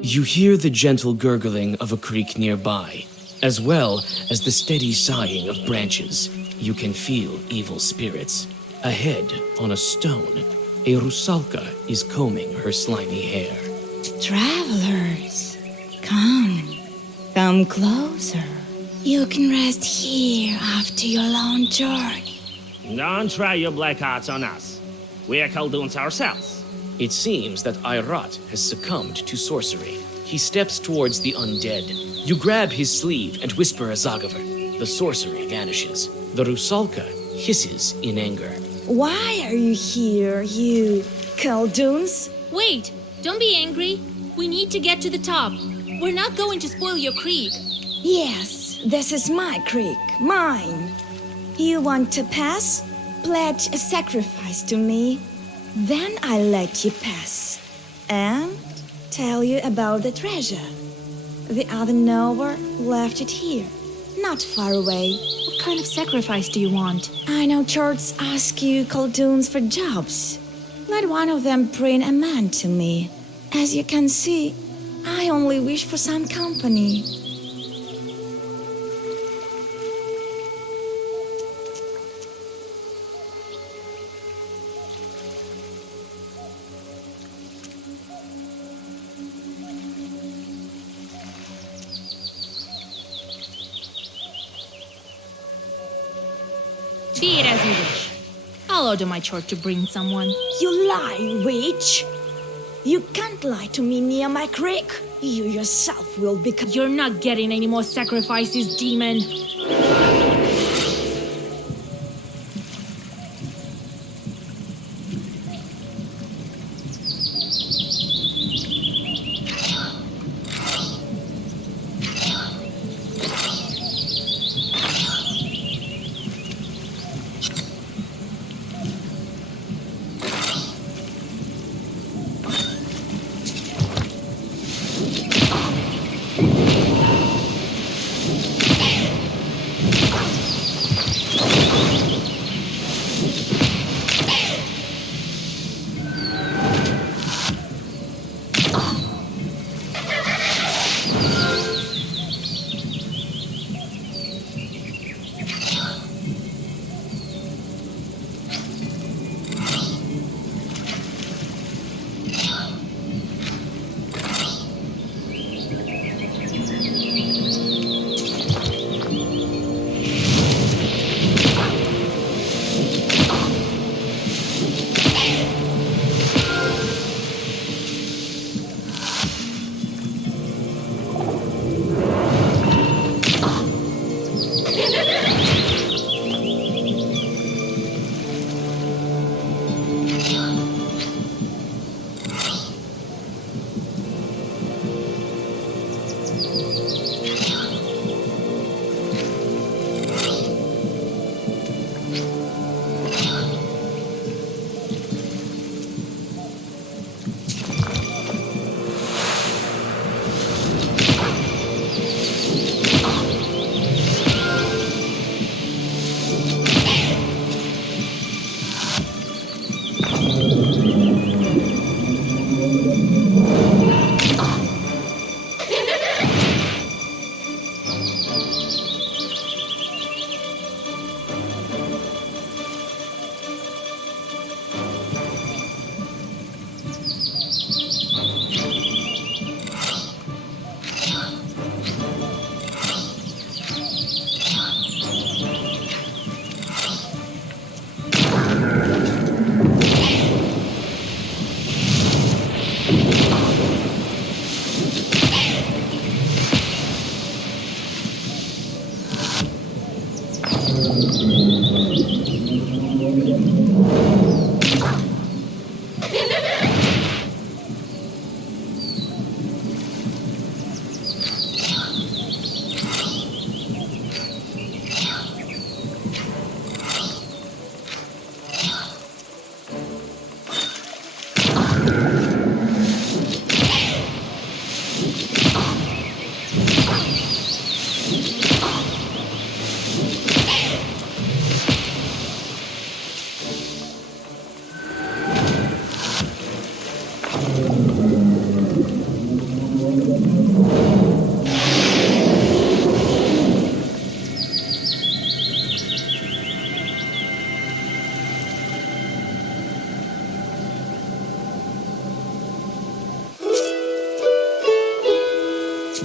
You hear the gentle gurgling of a creek nearby, as well as the steady sighing of branches. You can feel evil spirits. Ahead, on a stone, a rusalka is combing her slimy hair. Travelers, come closer. You can rest here after your long journey. Don't try your black arts on us. We are Khaldoons ourselves. It seems that Ayrat has succumbed to sorcery. He steps towards the undead. You grab his sleeve and whisper a Zagaver. The sorcery vanishes. The rusalka hisses in anger. Why are you here, you Khaldoons? Wait, don't be angry. We need to get to the top. We're not going to spoil your creek. Yes, this is my creek, mine. You want to pass? Pledge a sacrifice to me. Then I'll let you pass. And tell you about the treasure. The other knower left it here, not far away. What kind of sacrifice do you want? I know churches ask you Khaldoons for jobs. Let one of them bring a man to me. As you can see, I only wish for some company. Be it as you wish. I'll order my church to bring someone. You lie, witch! You can't lie to me near my creek. You yourself will become... You're not getting any more sacrifices, demon.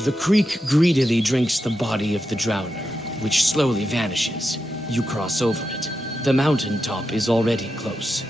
The creek greedily drinks the body of the drowner, which slowly vanishes. You cross over it. The mountain top is already close.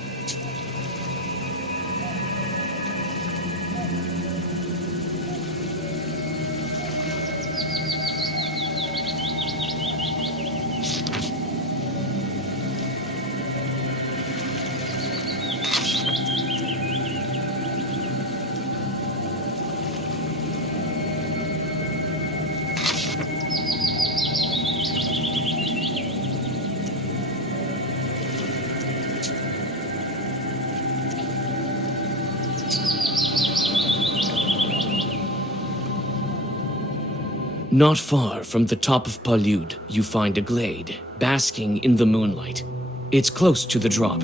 Not far from the top of Palude, you find a glade, basking in the moonlight. It's close to the drop,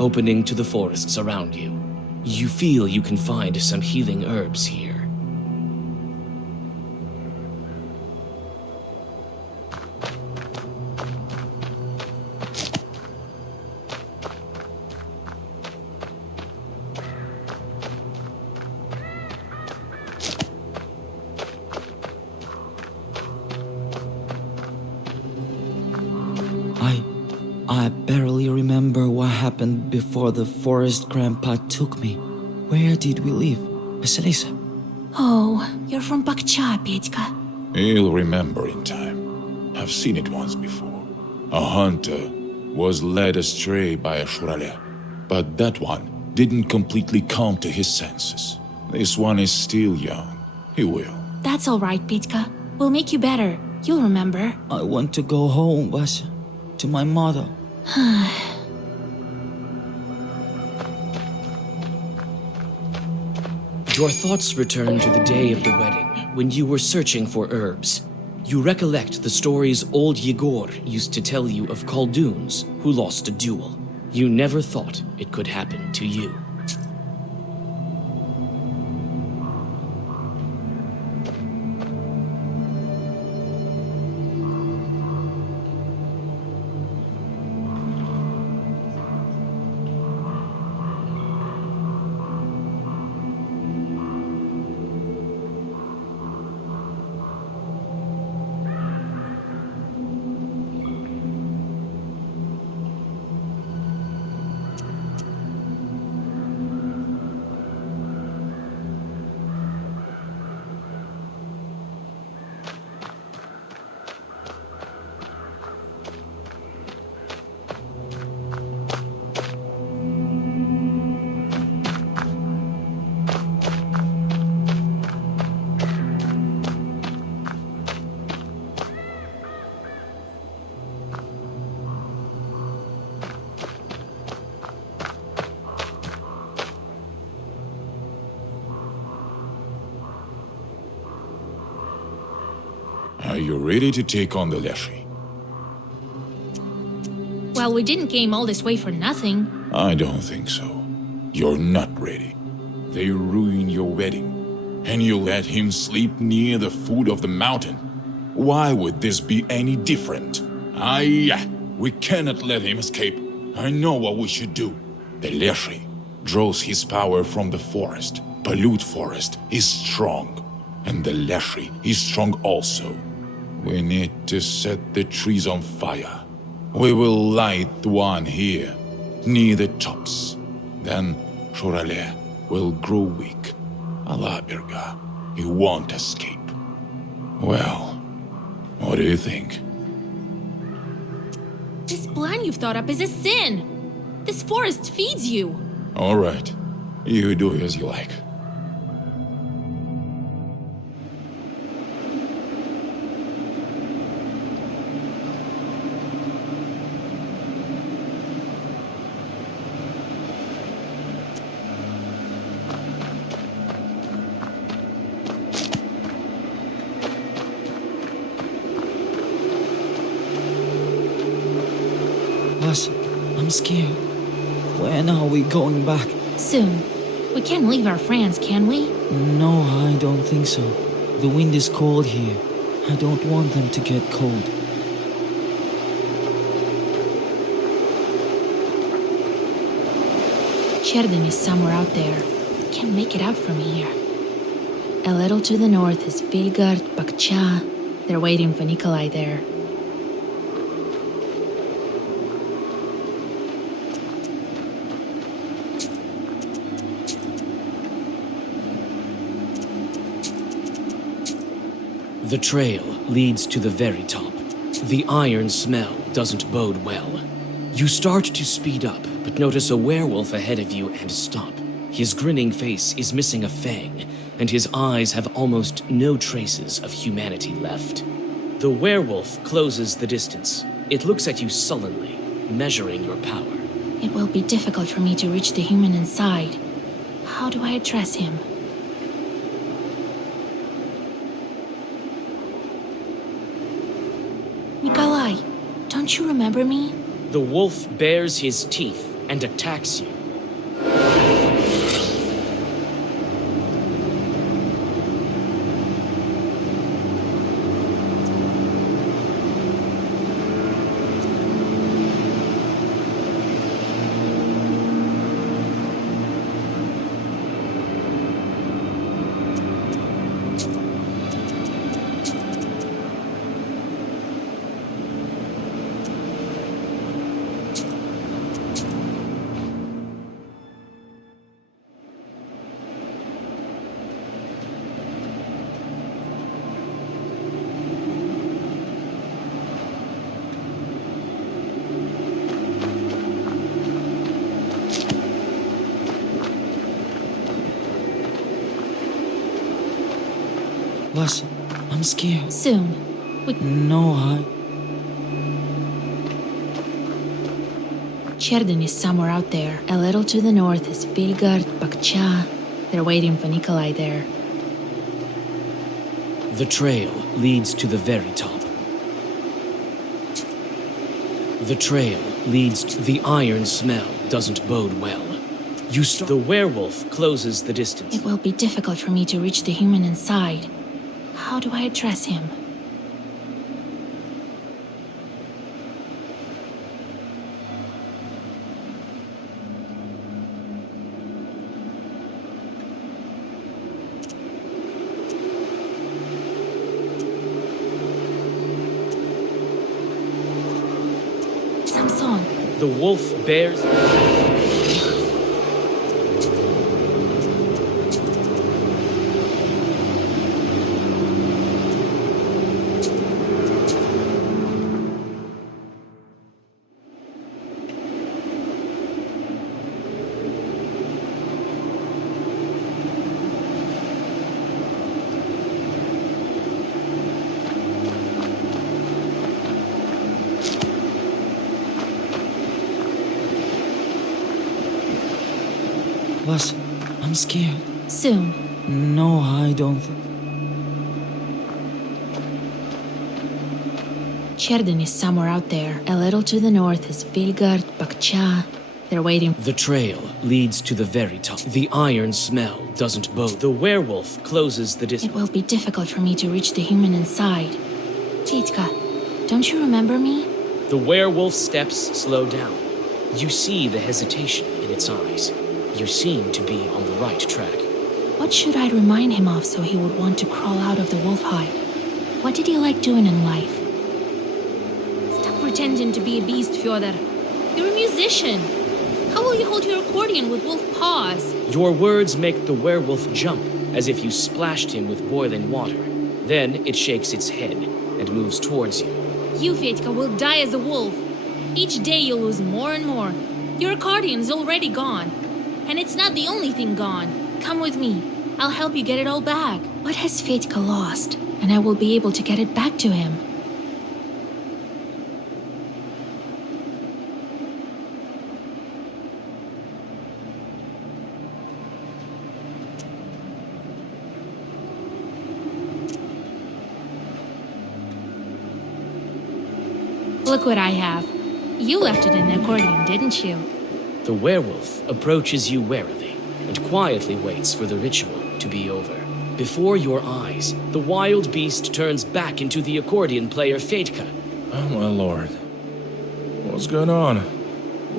opening to the forests around you. You feel you can find some healing herbs here. I barely remember what happened before the forest grandpa took me. Where did we live? Vasilisa? Oh, you're from Bakcha, Petька. You'll remember in time. I've seen it once before. A hunter was led astray by a shurale, but that one didn't completely come to his senses. This one is still young. He will. That's all right, Petька. We'll make you better. You'll remember. I want to go home, Vasya. To my mother. Your thoughts return to the day of the wedding, when you were searching for herbs. You recollect the stories old Yegor used to tell you of Khaldoons who lost a duel. You never thought it could happen to you. Are you ready to take on the Leshy? Well, we didn't came all this way for nothing. I don't think so. You're not ready. They ruined your wedding, and you let him sleep near the foot of the mountain. Why would this be any different? We cannot let him escape. I know what we should do. The Leshy draws his power from the forest. Palude forest is strong, and the Leshy is strong also. We need to set the trees on fire. We will light one here, near the tops. Then Shurale will grow weak. Alaberga, he won't escape. Well, what do you think? This plan you've thought up is a sin. This forest feeds you. All right, you do as you like. I'm scared. When are we going back? Soon. We can't leave our friends, can we? No, I don't think so. The wind is cold here. I don't want them to get cold. Sheridan is somewhere out there. Can't make it out from here. A little to the north is Vilgard, Bakcha. They're waiting for Nikolai there. The trail leads to the very top. The iron smell doesn't bode well. You start to speed up, but notice a werewolf ahead of you and stop. His grinning face is missing a fang, and his eyes have almost no traces of humanity left. The werewolf closes the distance. It looks at you sullenly, measuring your power. It will be difficult for me to reach the human inside. How do I address him? Nikolai, don't you remember me? The wolf bares his teeth and attacks you. Leshy, I'm scared. Soon. No, Cherden is somewhere out there. A little to the north is Vilgard, Bakcha. They're waiting for Nikolai there. The trail leads to the very top. The trail leads to the iron smell doesn't bode well. The werewolf closes the distance. It will be difficult for me to reach the human inside. How do I address him? Samson. The wolf bears... Leshy, I'm scared. Soon. No, I don't. Cherden is somewhere out there. A little to the north is Vilgard, Bakcha. They're waiting. The trail leads to the very top. The iron smell doesn't bode. The werewolf closes the distance. It will be difficult for me to reach the human inside. Vitka, don't you remember me? The werewolf's steps slow down. You see the hesitation in its eyes. You seem to be on the right track. What should I remind him of so he would want to crawl out of the wolf hide? What did he like doing in life? Stop pretending to be a beast, Fyodor. You're a musician. How will you hold your accordion with wolf paws? Your words make the werewolf jump, as if you splashed him with boiling water. Then it shakes its head and moves towards you. You, Fedka, will die as a wolf. Each day you'll lose more and more. Your accordion's already gone. And it's not the only thing gone. Come with me. I'll help you get it all back. What has Fedka lost? And I will be able to get it back to him. Look what I have. You left it in the accordion, didn't you? The werewolf approaches you warily and quietly waits for the ritual to be over. Before your eyes, the wild beast turns back into the accordion player Fedka. Oh, my lord. What's going on?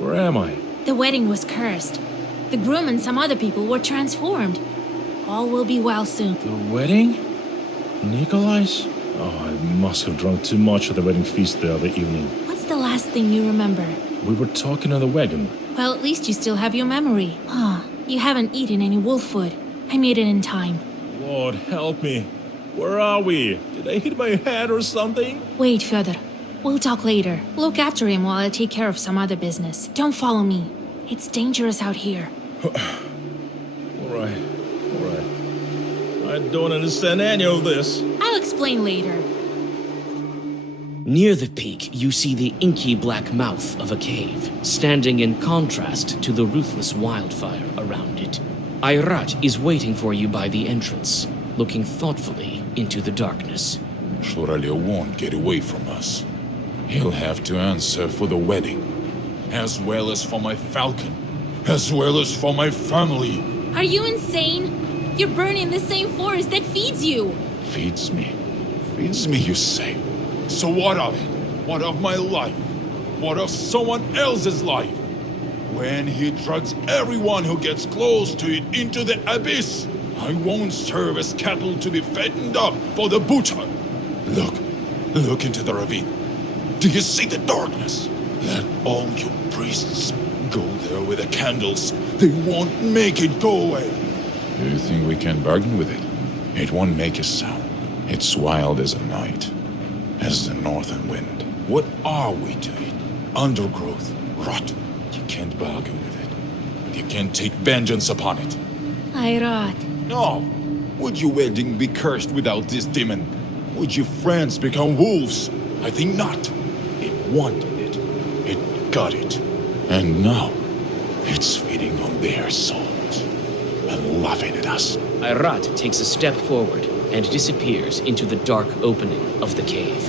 Where am I? The wedding was cursed. The groom and some other people were transformed. All will be well soon. The wedding? Nikolai's? Oh, I must have drunk too much at the wedding feast the other evening. What's the last thing you remember? We were talking on the wagon. Well, at least you still have your memory. Ah, you haven't eaten any wolf food. I made it in time. Lord, help me. Where are we? Did I hit my head or something? Wait, Fyodor. We'll talk later. Look after him while I take care of some other business. Don't follow me. It's dangerous out here. Alright. I don't understand any of this. I'll explain later. Near the peak, you see the inky black mouth of a cave, standing in contrast to the ruthless wildfire around it. Ayrat is waiting for you by the entrance, looking thoughtfully into the darkness. Shuralya won't get away from us. He'll have to answer for the wedding, as well as for my falcon, as well as for my family. Are you insane? You're burning the same forest that feeds you. Feeds me? Feeds me, you say? So what of it? What of my life? What of someone else's life? When he drags everyone who gets close to it into the abyss, I won't serve as cattle to be fattened up for the butcher. Look into the ravine. Do you see the darkness? Let all you priests go there with the candles. They won't make it go away. Do you think we can bargain with it? It won't make a sound. It's wild as a night, as the northern wind. What are we to it? Undergrowth, rot. You can't bargain with it, but you can take vengeance upon it. Ayrat. No. Would your wedding be cursed without this demon? Would your friends become wolves? I think not. It wanted it. It got it. And now, it's feeding on their souls and laughing at us. Ayrat takes a step forward and disappears into the dark opening of the cave.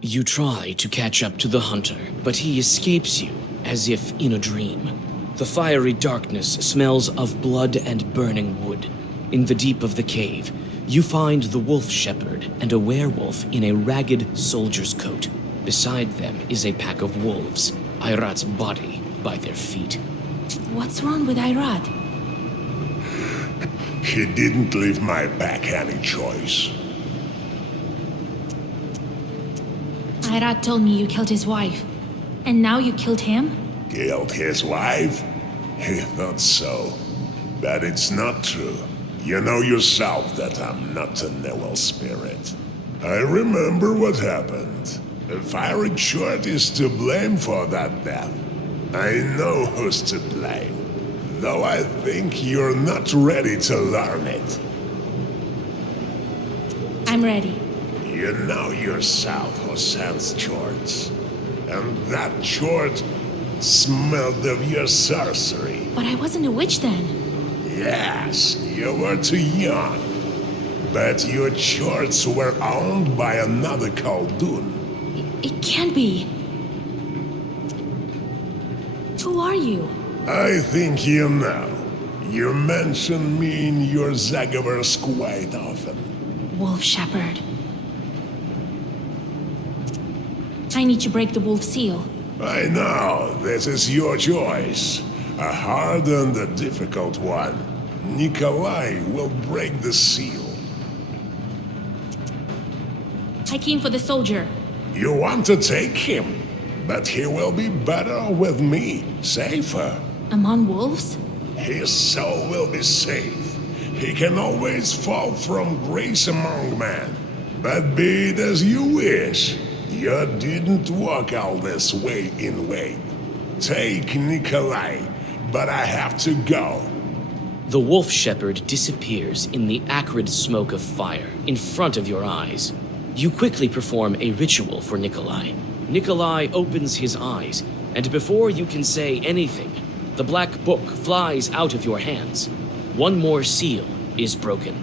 You try to catch up to the hunter, but he escapes you as if in a dream. The fiery darkness smells of blood and burning wood. In the deep of the cave, you find the wolf shepherd and a werewolf in a ragged soldier's coat. Beside them is a pack of wolves, Ayrat's body by their feet. What's wrong with Ayrat? He didn't leave my pack any choice. Ayrat told me you killed his wife. And now you killed him? Killed his wife? He thought so. But it's not true. You know yourself that I'm not an evil spirit. I remember what happened. The fiery short is to blame for that death. I know who's to blame. Though I think you're not ready to learn it. I'm ready. You know yourself who sends shorts. And that short smelled of your sorcery. But I wasn't a witch then. Yes, you were too young. But your shorts were owned by another Khaldun. It can't be. Who are you? I think you know. You mention me in your Zagavers quite often. Wolf Shepherd. I need to break the wolf seal. I know, this is your choice. A hard and a difficult one. Nikolai will break the seal. I came for the soldier. You want to take him, but he will be better with me, safer. Among wolves? His soul will be safe. He can always fall from grace among men. But be it as you wish. You didn't walk all this way in vain. Take Nikolai, but I have to go. The wolf shepherd disappears in the acrid smoke of fire in front of your eyes. You quickly perform a ritual for Nikolai. Nikolai opens his eyes, and before you can say anything, the black book flies out of your hands. One more seal is broken.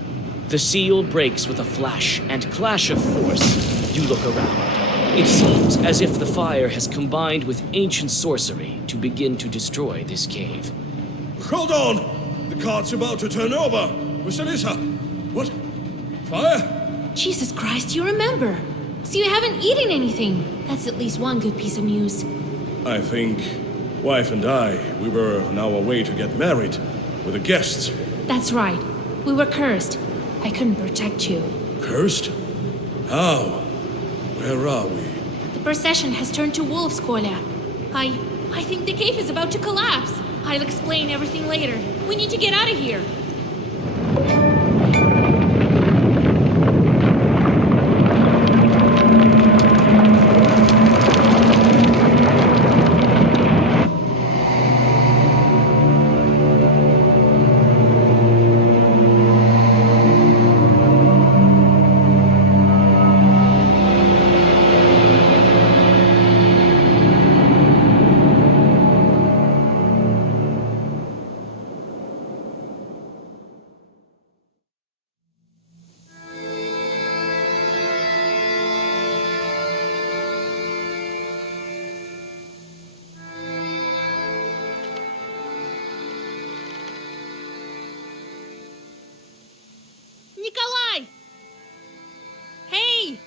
The seal breaks with a flash and clash of force. You look around. It seems as if the fire has combined with ancient sorcery to begin to destroy this cave. Hold on! The cart's about to turn over! Vasilisa! What? Fire? Jesus Christ, you remember! So you haven't eaten anything. That's at least one good piece of news. I think Wife and I, we were on our way to get married with the guests. That's right. We were cursed. I couldn't protect you. Cursed? How? Where are we? The procession has turned to wolves, Kolya. I think the cave is about to collapse. I'll explain everything later. We need to get out of here. Nikolai! Hey!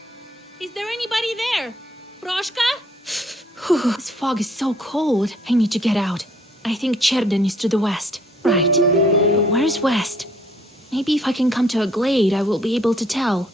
Is there anybody there? Proshka? This fog is so cold. I need to get out. I think Cherden is to the west. Right. But where's west? Maybe if I can come to a glade, I will be able to tell.